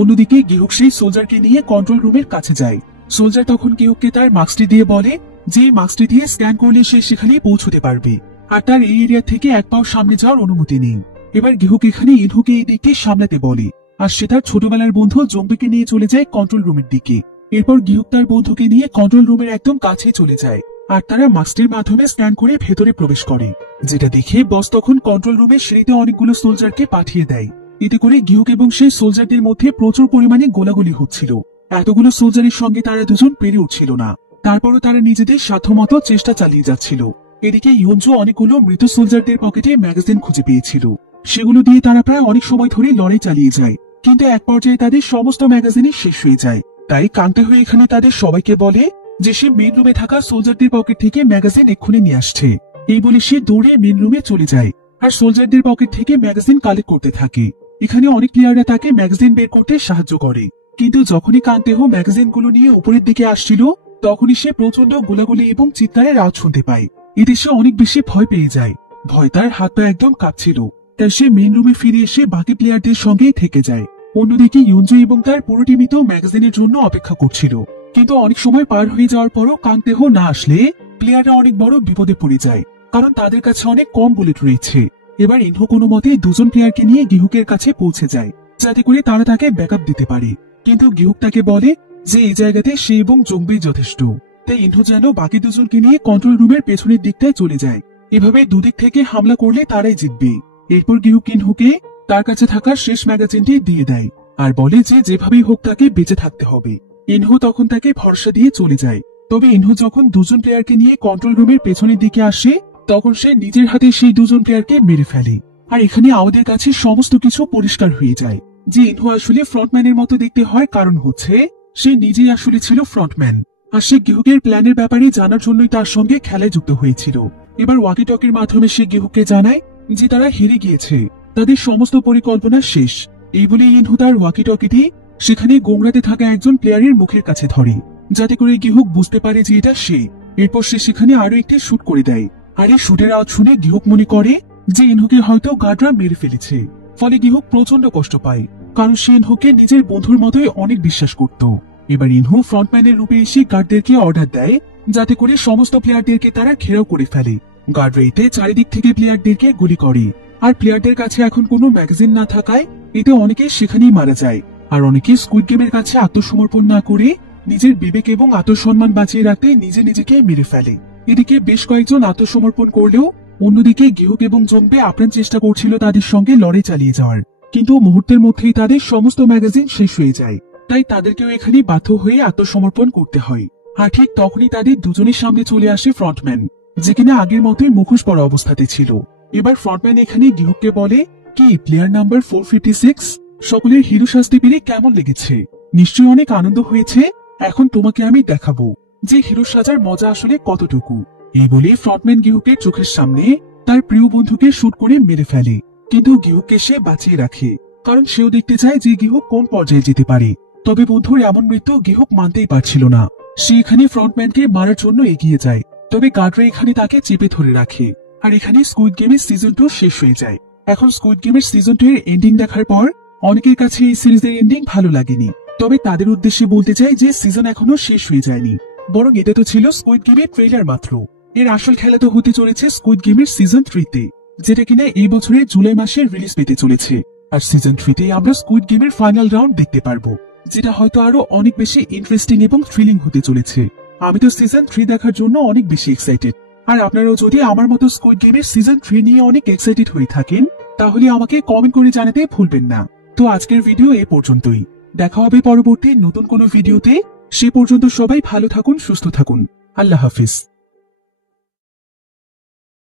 অন্যদিকে গিহুক সেই সোলজারকে নিয়ে কন্ট্রোল রুমের কাছে যায়। সোলজার তখন গিহুককে তার মাস্কটি দিয়ে বলে যে মাস্কটি দিয়ে স্ক্যান করলে সে সেখানে পৌঁছতে পারবে আর তার এই এরিয়া থেকে এক পাও সামনে যাওয়ার অনুমতি নেই। এবার গিহুক এখানে ইনহুকে এই দিকটি সামলাতে বলে আর সে তার ছোটবেলার বন্ধু জম্বিকে নিয়ে চলে যায় কন্ট্রোল রুমের দিকে। এরপর গিহুক তার বন্ধুকে নিয়ে কন্ট্রোল রুমের একদম কাছে চলে যায় আর তারা মাস্কটির মাধ্যমে স্ক্যান করে ভেতরে প্রবেশ করে, যেটা দেখে বস তখন কন্ট্রোল রুমের সিঁড়িতে অনেকগুলো সোলজারকে পাঠিয়ে দেয়। এতে করে গিহুক এবং সেই সোলজারদের মধ্যে প্রচুর পরিমাণে গোলাগুলি হচ্ছিল। এতগুলো সোলজারের সঙ্গে তারা দুজন পেরে উঠছিল না, তারপরও তারা নিজেদের সাধ্যমতো চেষ্টা চালিয়ে যাচ্ছিল। এদিকে ইউনজো অনেকগুলো মৃত সোলজারদের পকেটে ম্যাগাজিন খুঁজে পেয়েছিল, সেগুলো দিয়ে তারা প্রায় অনেক সময় ধরে লড়াই চালিয়ে যায়, কিন্তু এক পর্যায়ে তাদের সমস্ত ম্যাগাজিনই শেষ হয়ে যায়। তাই কান্তে হয়ে এখানে তাদের সবাইকে বলে যে সে মেন রুমে থাকা সোলজারদের পকেট থেকে ম্যাগাজিন এক্ষুনি নিয়ে আসছে। এই বলে সে দৌড়ে মেন রুমে চলে যায় আর সোলজারদের পকেট থেকে ম্যাগাজিন কালেক্ট করতে থাকে। এখানে অনেক প্লেয়াররা তাকে ম্যাগাজিন বের করতে সাহায্য করে, কিন্তু যখনই কান্তেহ ম্যাগাজিনগুলো নিয়ে উপরের দিকে আসছিল তখনই সে প্রচন্ড গোলাগুলি এবং চিৎকারের আওয়াজ শুনতে পায়। এতে সে অনেক বেশি ভয় পেয়ে যায়। ভয় তার হাত পা একদম কাঁপছিল, তাই সে মেন রুমে ফিরে এসে বাকি প্লেয়ারদের সঙ্গেই থেকে যায়। অন্যদিকে ইউনজো এবং তার পুরো টিমই তো ম্যাগাজিনের জন্য অপেক্ষা করছিল, কিন্তু অনেক সময় পার হয়ে যাওয়ার পরও কাংতেহ না আসলে প্লেয়াররা অনেক বড় বিপদে পড়ে যায়, কারণ তাদের কাছে অনেক কম বুলেট রয়েছে। এবার ইনহো কোনো মতে দুজন প্লেয়ারকে নিয়ে গিহুকের কাছে পৌঁছে যায়, যাতে করে তারা তাকে ব্যাকআপ দিতে পারে। কিন্তু গিহুক তাকে বলে যে এই জায়গাতে সে এবং জংবেই যথেষ্ট, তাই ইনহো যেন বাকি দুজনকে নিয়ে কন্ট্রোল রুমের পেছনের দিকটায় চলে যায়। এভাবে দুদিক থেকে হামলা করলে তারাই জিতবে। এরপর গিহুক ইনহোকে তার কাছে থাকা শেষ ম্যাগাজিনটি দিয়ে দেয় আর বলে যে যেভাবেই হোক তাকে বেঁচে থাকতে হবে। ইনহো তখন তাকে ভরসা দিয়ে চলে যায়। তবে ইনহো যখন দুজন প্লেয়ারকে নিয়ে কন্ট্রোল রুমের পেছনের দিকে আসে, তখন সে নিজের হাতে সেই দুজন প্লেয়ারকে মেরে ফেলে। আর এখানে আমাদের কাছে সমস্ত কিছু পরিষ্কার হয়ে যায় যে ইনহো আসলে ফ্রন্টম্যানের মতো দেখতে হয়, কারণ হচ্ছে সে নিজেই আসলে ছিল ফ্রন্টম্যান। আর সে গিহুকের প্ল্যানের ব্যাপারে জানার জন্যই তার সঙ্গে খেলায় যুক্ত হয়েছিল। এবার ওয়াকি টকির মাধ্যমে সে গিহুককে জানায় যে তারা হেরে গিয়েছে, তাদের সমস্ত পরিকল্পনা শেষ। এই বলে ইনহো তার ওয়াকি টকিটি সেখানে গোংরাতে থাকা একজন প্লেয়ারের মুখের কাছে ধরে, যাতে করে গিহুক বুঝতে পারে যে এটা সে। এরপর সে সেখানে আরো একটি শুট করে দেয়। আর এই শুটের আওয়াজ শুনে গিহুক মনে করে যে ইনহোকে হয়তো গার্ডরা মেরে ফেলেছে। ফলে গিহুক প্রচন্ড কষ্ট পায়, কারণ সে ইনহোকে নিজের বন্ধুর মতোই অনেক বিশ্বাস করত। এবার ইনহো ফ্রন্টম্যানের রূপে এসে গার্ডদেরকে অর্ডার দেয় যাতে করে সমস্ত প্লেয়ারদেরকে তারা ঘেরাও করে ফেলে। গার্ডরা এতে চারিদিক থেকে প্লেয়ারদেরকে গুলি করে। আর প্লেয়ারদের কাছে এখন কোনো ম্যাগাজিন না থাকায় এতে অনেকে সেখানেই মারা যায়। আর অনেকে স্কুইড গেমের কাছে আত্মসমর্পণ না করে নিজের বিবেক এবং আত্মসম্মান বাঁচিয়ে রাখতে নিজেকে মেরে ফেলে। এদিকে বেশ কয়েকজন আত্মসমর্পণ করলেও অন্যদিকে গিহুক এবং জংবে আপ্রাণ চেষ্টা করছিল তাদের সঙ্গে লড়াই চালিয়ে যাওয়ার, কিন্তু মুহূর্তের মধ্যেই তাদের সমস্ত ম্যাগাজিন শেষ হয়ে যায়। তাই তাদেরকেও এখানে বাধ্য হয়ে আত্মসমর্পণ করতে হয়। আর ঠিক তখনই তাদের দুজনের সামনে চলে আসে ফ্রন্টম্যান, যে কিনা আগের মতোই মুখোশ পরা অবস্থাতে ছিল। এবার ফ্রন্টম্যান এখানে গিহুককে বলে, কি প্লেয়ার নাম্বার 456, সকলের হিরো শাস্তি পেরে কেমন লেগেছে? নিশ্চয়ই অনেক আনন্দ হয়েছে। এখন তোমাকে আমি দেখাবো যে হিরো সাজার মজা আসলে কতটুকু। এই বলে ফ্রন্টম্যান গিহুকের চোখের সামনে তার প্রিয় বন্ধুকে শুট করে মেরে ফেলে, কিন্তু গিহুককে সে বাঁচিয়ে রাখে, কারণ সেও দেখতে চায় যে গিহুক কোন পর্যায়ে যেতে পারে। তবে বন্ধুর এমন মৃত্যু গিহুক মানতেই পারছিল না। সে এখানে ফ্রন্টম্যানকে মারার জন্য এগিয়ে যায়, তবে গার্ডরা এখানে তাকে চেপে ধরে রাখে। আর এখানে স্কুইড গেমের সিজন 2 শেষ হয়ে যায়। এখন স্কুইড গেমের সিজন 2 এর এন্ডিং দেখার পর অনেকের কাছে এই সিরিজের এন্ডিং ভালো লাগেনি। তবে তাদের উদ্দেশ্যে বলতে চাই যে সিজন এখনো শেষ হয়ে যায়নি, বরং এটা তো ছিল স্কুইড গেমের ট্রেলার মাত্র। এর আসল খেলা তো হতে চলেছে স্কুইড গেমের সিজন 3 তে, যেটা কিনা এই বছরের জুলাই মাসে রিলিজ পেতে চলেছে। আর সিজন 3 তে আমরা স্কুইড গেমের ফাইনাল রাউন্ড দেখতে পারবো, যেটা হয়তো আরো অনেক বেশি ইন্টারেস্টিং এবং থ্রিলিং হতে চলেছে। আমি তো সিজন 3 দেখার জন্য অনেক বেশি এক্সাইটেড। আর আপনারাও যদি আমার মতো স্কুইড গেমের সিজন 3 নিয়ে অনেক এক্সাইটেড হয়ে থাকেন, তাহলে আমাকে কমেন্ট করে জানাতে ভুলবেন না। তো আজকের ভিডিও এ পর্যন্তই। দেখা হবে পরবর্তী নতুন কোনো ভিডিওতে। সে পর্যন্ত সবাই ভালো থাকুন, সুস্থ থাকুন। আল্লাহ হাফিজ।